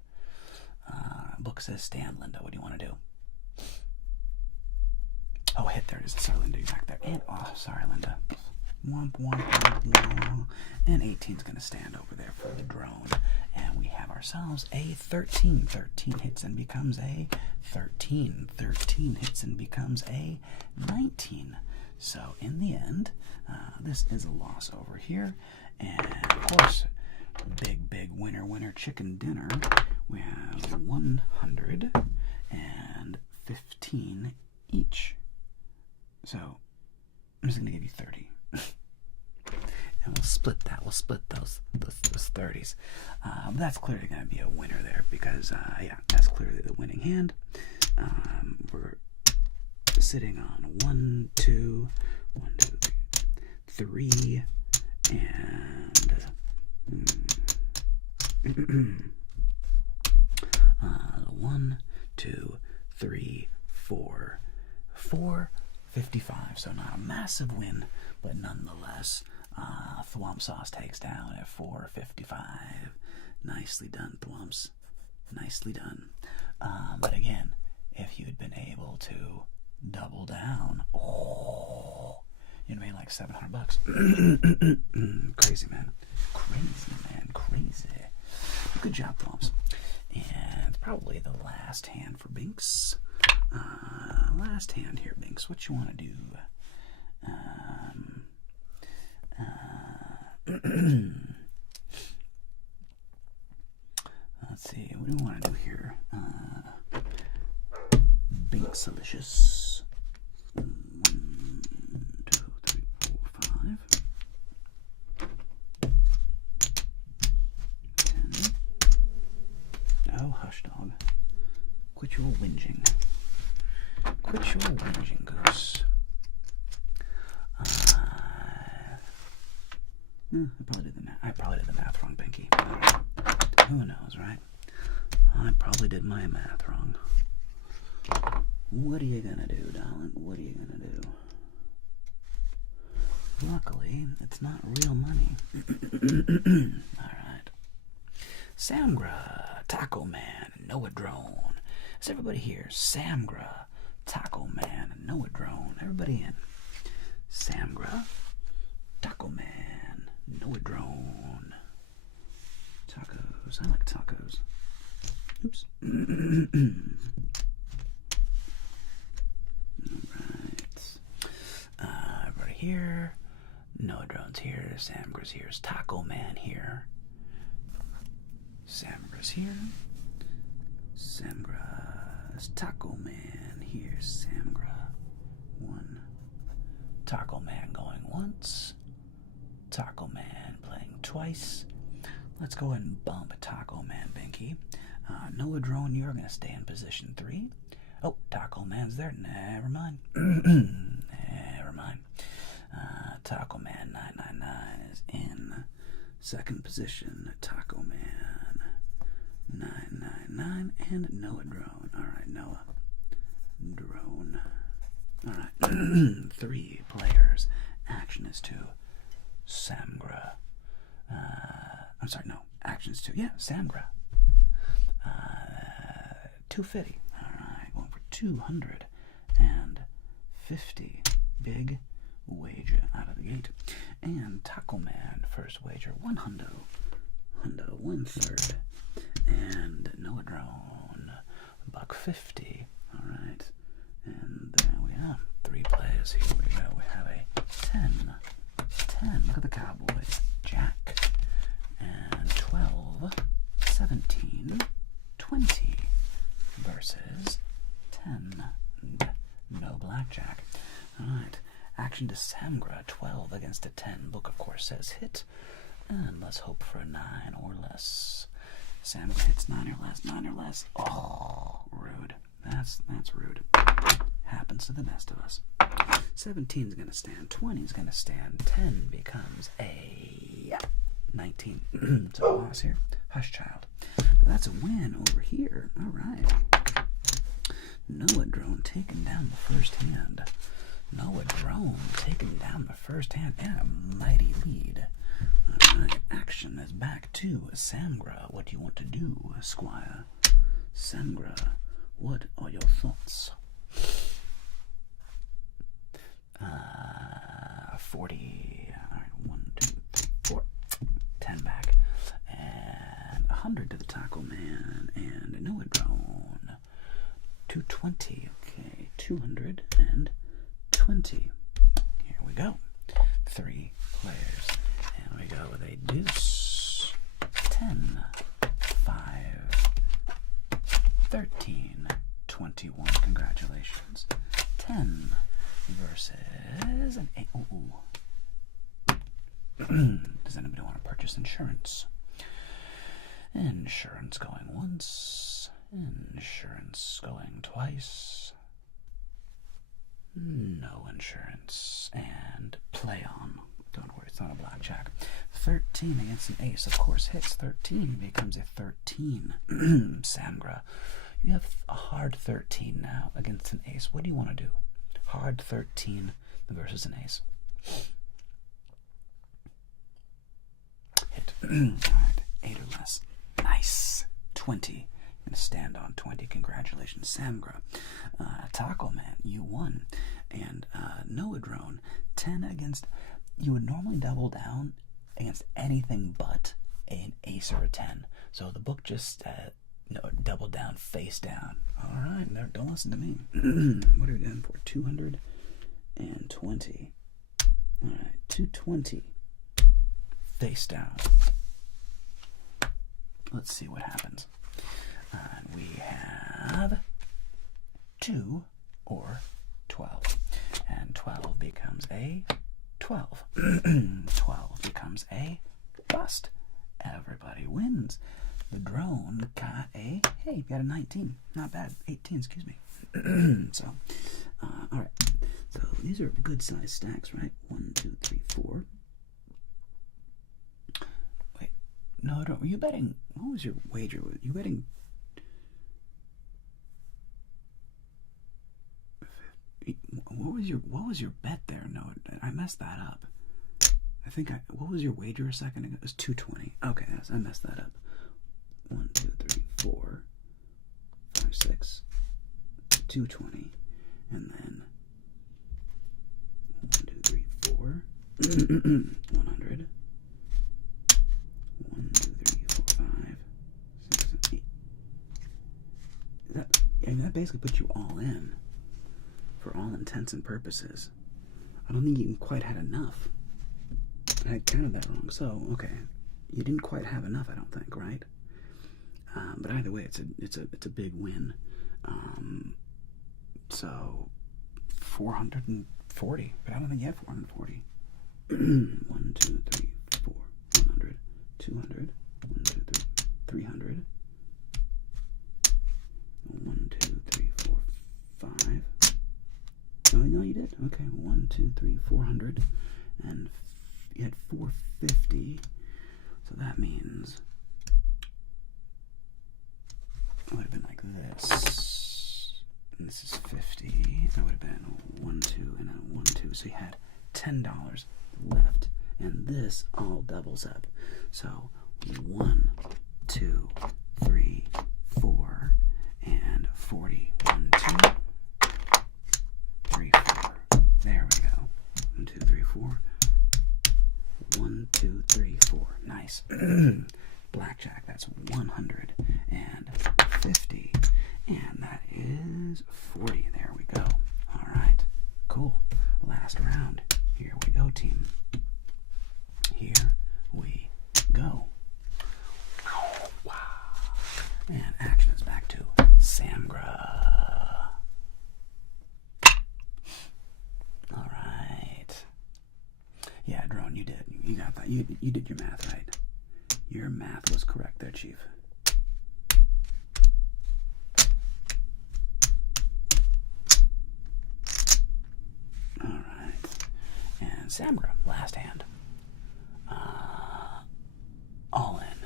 Book says stand, Linda. What do you want to do? Oh, hit. There it is. Sorry, Linda. You're back there. And, oh, sorry, Linda. Womp, womp, womp, womp. And 18's going to stand over there for the drone. And we have ourselves a 13. 13 hits and becomes a 13. 13 hits and becomes a 19. So, in the end, this is a loss over here. And, of course, big winner chicken dinner. We have 115 each. So, I'm just going to give you 30. And we'll split that. We'll split those 30s. But that's clearly going to be a winner there because, yeah, that's clearly the winning hand. We're sitting on 1, 2, 3, and 1, 2, 3, 4. 455. So not a massive win, but nonetheless, Thwomp Sauce takes down at 455. Nicely done, Thwomps. Nicely done. But again, if you'd been able to double down, you'd made like $700. Crazy, man. Crazy. Good job, Thwomps. And probably the last hand for Binks. Last hand here, Binks. What you want to do? Let's see. What do we want to do here? Binksalicious. 1, 2, 3, 4, 5. 10. Oh, hush, dog. Quit your whinging. Quit your whinging, goose. I probably did the math wrong, Pinky. Who knows, right? I probably did my math wrong. What are you gonna do, darling? What are you gonna do? Luckily, it's not real money. Alright. Samgra, Taco Man, Noah Drone. Is everybody here? Samgra, Taco Man, Noah Drone. Everybody in. Samgra, Taco Man, Noah Drone. Tacos. I like tacos. Oops. Alright. Everybody here. Noah Drone's here. Samgra's here. Taco Man here. Samgra's here. Samgra's Taco Man here. Samgra. 1. Taco Man going once. Taco Man playing twice. Let's go ahead and bump Taco Man, Binky. Noah Drone, you're going to stay in position 3. Oh, Taco Man's there. Never mind. Never mind. Taco Man 999 is in second position. Taco Man 999 and Noah Drone. Alright, Noah Drone. Alright. 3 players. Action is 2. Samgra. I'm sorry, no. Actions 2. Yeah, Samgra. 250. Alright, going for 250. Big wager out of the gate. And Taco Man, first wager, 1 hundo. 1/3. And Noah Drone, $1.50. Alright. And there we are. 3 players. Here we go. We have a 10. 10. Look at the Cowboys. Jack. And 12. 17. 20. Versus 10. No Blackjack. Alright. Action to Samgra. 12 against a 10. Book, of course, says hit. And let's hope for a 9 or less. Samgra hits 9 or less, 9 or less. Oh, rude. That's rude. Happens to the best of us. 17's gonna stand, 20's gonna stand, 10 becomes a 19. So loss here. Hush child. But that's a win over here. Alright. Noah Drone taking down the first hand. Noah Drone taking down the first hand and a mighty lead. Alright, action is back to Samgra. What do you want to do, Squire? Samgra, what are your thoughts? 40. Alright, 1, 2, 3, 4. 10 back. And 100 to the Taco Man. And a Noah Drone. 220. Okay, 220. Here we go. 3 players. And we go with a deuce. 10, 5, 13, 21. Congratulations. 10 versus an 8. Ooh. Does anybody want to purchase insurance? Insurance going once. Insurance going twice. No insurance. And play on. Don't worry, it's not a blackjack. 13 against an ace, of course, hits. 13 becomes a 13. Samgra, you have a hard 13 now against an ace. What do you want to do? Hard 13 versus an ace. Hit. Alright, 8 or less. Nice. 20. Gonna stand on 20. Congratulations, Samgra. Taco Man, you won. And Noah Drone, 10 against. You would normally double down against anything but an ace or a 10. So the book just double down, face down. All right, don't listen to me. What are we doing for? 220. All right, 220. Face down. Let's see what happens. We have 2 or 12. And 12 becomes a 12. 12 becomes a bust. Everybody wins. The drone got a, hey, you got a 19. Not bad. 18, excuse me. So, alright. So these are good sized stacks, right? 1, 2, 3, 4. Wait. No, were you betting? What was your wager? Were you betting? What was your bet there? No, I messed that up. What was your wager a second ago? It was 220. Okay, I messed that up. 1, 2, 3, 4, 5, 6, 220, and then 1, 2, 3, 4, 100. 1, 2, 3, 4, 5, 6, 8. That basically puts you all in. For all intents and purposes. I don't think you quite had enough. I counted that wrong. So, okay. You didn't quite have enough, I don't think, right? But either way, it's a big win. So 440. But I don't think you have 440. 1, 2, 3, 4, 100, 200, 1, 2, 3, 300. 1, 2, 3, 4, 5. Oh, no, you did. Okay, 1, 2, 3, 400, and you had 450. So that means it would have been like this. And this is 50. That would have been 1, 2, and a 1, 2. So you had $10 left, and this all doubles up. So 1, 2, 3, 4, and 40. 1, 2. 3, 4. There we go. 1, 2, 3, 4. 1, 2, 3, 4. Nice. Blackjack, that's 150. And that is 40. There we go. All right. Cool. Last round. Here we go, team. Here we go. Wow. And action is back to Samgra. All right. Yeah, Drone, you did. You got that. You did your math right. Your math was correct there, Chief. Samgra, last hand. All in.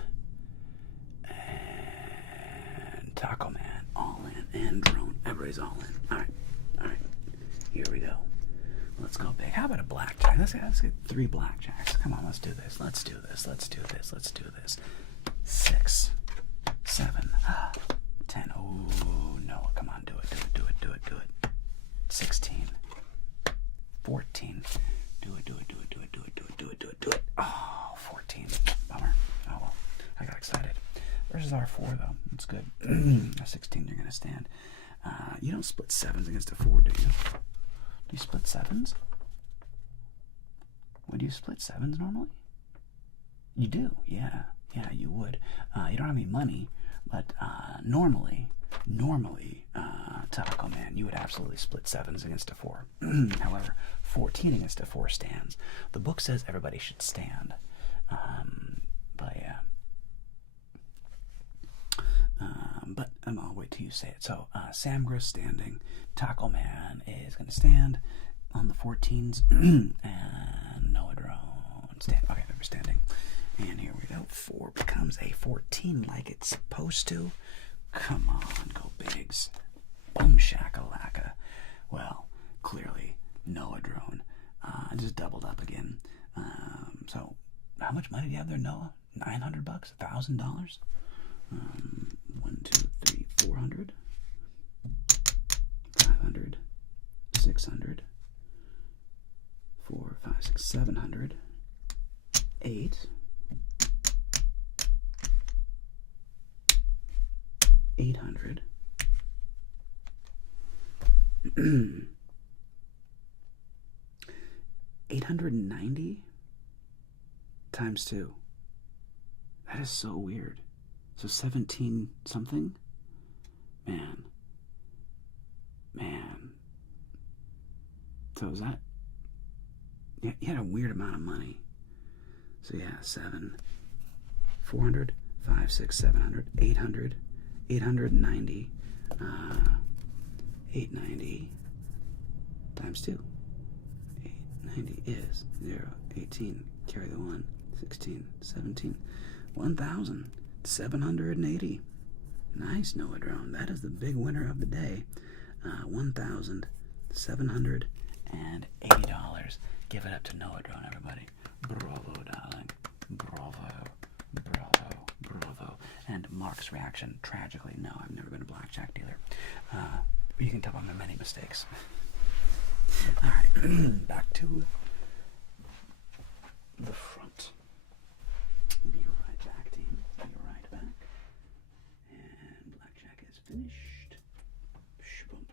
And Taco Man, all in. And Drone, everybody's all in. Alright. Here we go. Let's go big. How about a blackjack? Let's get 3 blackjacks. Come on, let's do this. 6, 7, 10. Oh, no. Come on, do it. 16, 14. Do it. Oh, 14. Bummer. Oh, well. I got excited. Versus R4, though. It's good. A 16, you're going to stand. You don't split 7s against a 4, do you? Do you split 7s? Would you split 7s normally? You do, yeah. Yeah, you would. You don't have any money, but normally, Taco Man, you would absolutely split 7s against a 4. However, 14 against a 4 stands. The book says everybody should stand. But yeah. But I'll wait till you say it. So, Samgra's standing. Taco Man is going to stand on the 14s. And Noah Drone stand. Okay, they were standing. And here we go. 4 becomes a 14 like it's supposed to. Come on, go bigs. Boom shakalaka. Well, clearly, Noah Drone just doubled up again. So, how much money do you have there, Noah? $900? $1,000? 1, 2, 3, 400, 500, 600, 4, 5, 6, 700, 8, 800, 890 times 2. That is so weird. So 17 something? Man. So is that... Yeah, you had a weird amount of money. So yeah, 7, 400, 5, 6, 700, 800, 890, 890 times 2. 890 is 0, 18, carry the 1, 16, 17, 1,780. Nice, Noah Drone. That is the big winner of the day. $1,780. Give it up to Noah Drone, everybody. Bravo, darling. Bravo. And Mark's reaction, tragically, no, I've never been a blackjack dealer. You can tell by my many mistakes. All right, back to the front. Be right back, team. Be right back. And blackjack is finished. Shboom.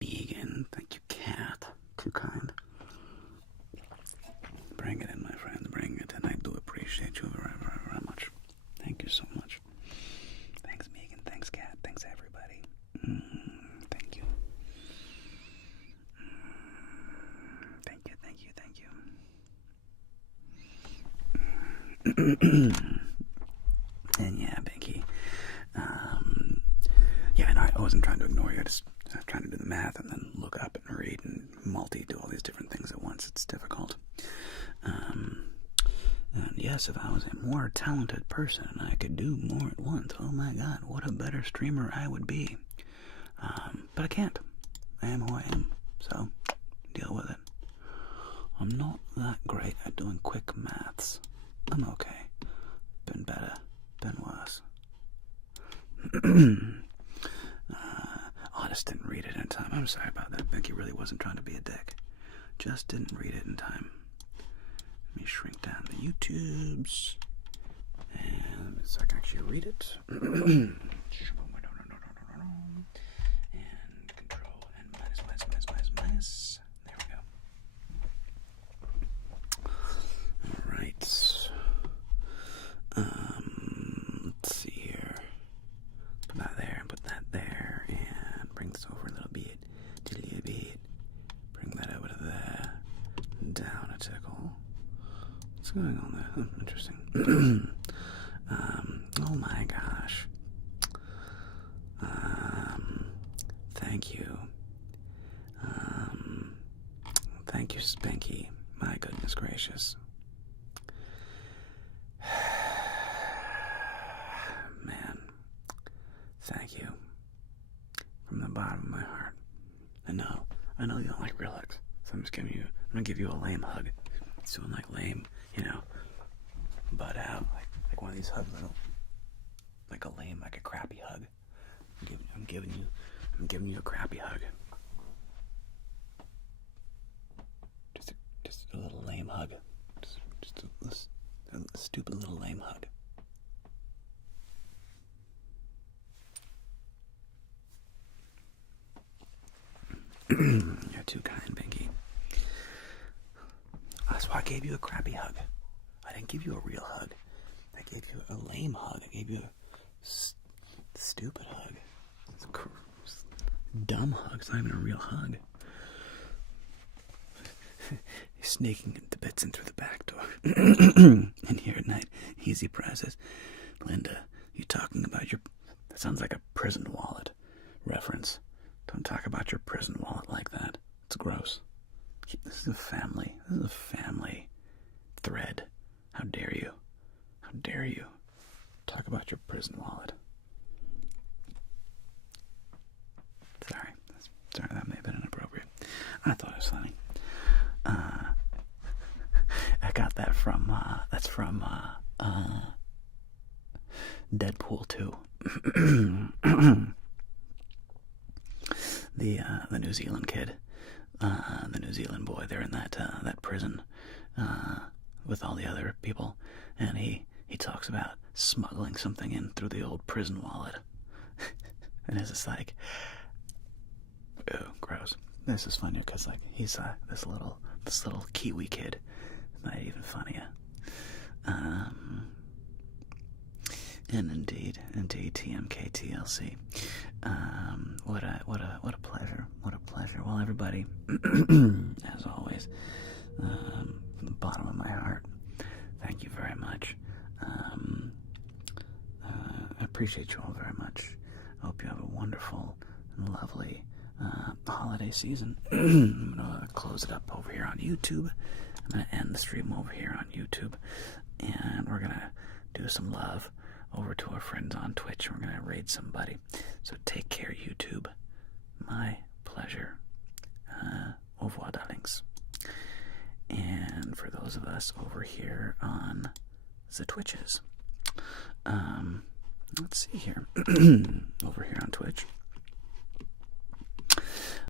Vegan. Thank you, Cat. Too kind. Bring it in, my friend. Bring it in. I do appreciate you very, very, very much. Thank you so much. Thanks, Megan. Thanks, Cat. Thanks, everybody. Thank you. Thank you. And yeah, Binky. Yeah, no, I wasn't trying to ignore you. I was trying to do the math and then look up and read and do all these different things at once. It's difficult. And yes, if I was a more talented person and I could do more at once, oh my god, what a better streamer I would be. But I can't. I am who I am, so deal with it. I'm not that great at doing quick maths. I'm okay. Been better, been worse. I just didn't read it in time. I'm sorry about that. Becky really wasn't trying to be a dick. Just didn't read it in time. Let me shrink down the YouTubes. And so I can actually read it. And control and minus. There we go. Alright. Let's see here. Put that there, put that there, and bring this over a little bit. Diddly a bit. Bring that over to there. Down a tickle. What's going on there? Oh, interesting. Oh my gosh. Thank you. Thank you, Spanky. My goodness gracious. Man. Thank you. From the bottom of my heart. I know you don't like real hugs, so I'm gonna give you a lame hug. It's doing like lame, butt out, like one of these hugs, like a crappy hug. I'm giving you a crappy hug. Just a little lame hug. Just a stupid little lame hug. You're too kind, Binky. That's why I gave you a crappy hug. I didn't give you a real hug. I gave you a lame hug. I gave you a stupid hug. It's a dumb hug. It's not even a real hug. You're sneaking the bits in through the back door. And here at night, easy prizes. Linda, you talking about that sounds like a prison wallet reference. Don't talk about your prison wallet like that. It's gross. This is a family thread. How dare you? How dare you talk about your prison wallet? Sorry, that may have been inappropriate. I thought it was funny. I got that from Deadpool 2. The New Zealand kid, the New Zealand boy. They're in that prison with all the other people, and he talks about smuggling something in through the old prison wallet, and it's just like, oh, gross. This is funny because he's this little Kiwi kid. It's not even funnier. And indeed, TMK TLC. What a pleasure. What a pleasure. Well, everybody, as always, from the bottom of my heart, thank you very much. I appreciate you all very much. I hope you have a wonderful and lovely holiday season. I'm gonna close it up over here on YouTube. I'm gonna end the stream over here on YouTube, and we're gonna do some love over to our friends on Twitch. We're gonna raid somebody. So take care, YouTube. My pleasure. Au revoir, darlings. And for those of us over here on the Twitches, let's see here. Over here on Twitch,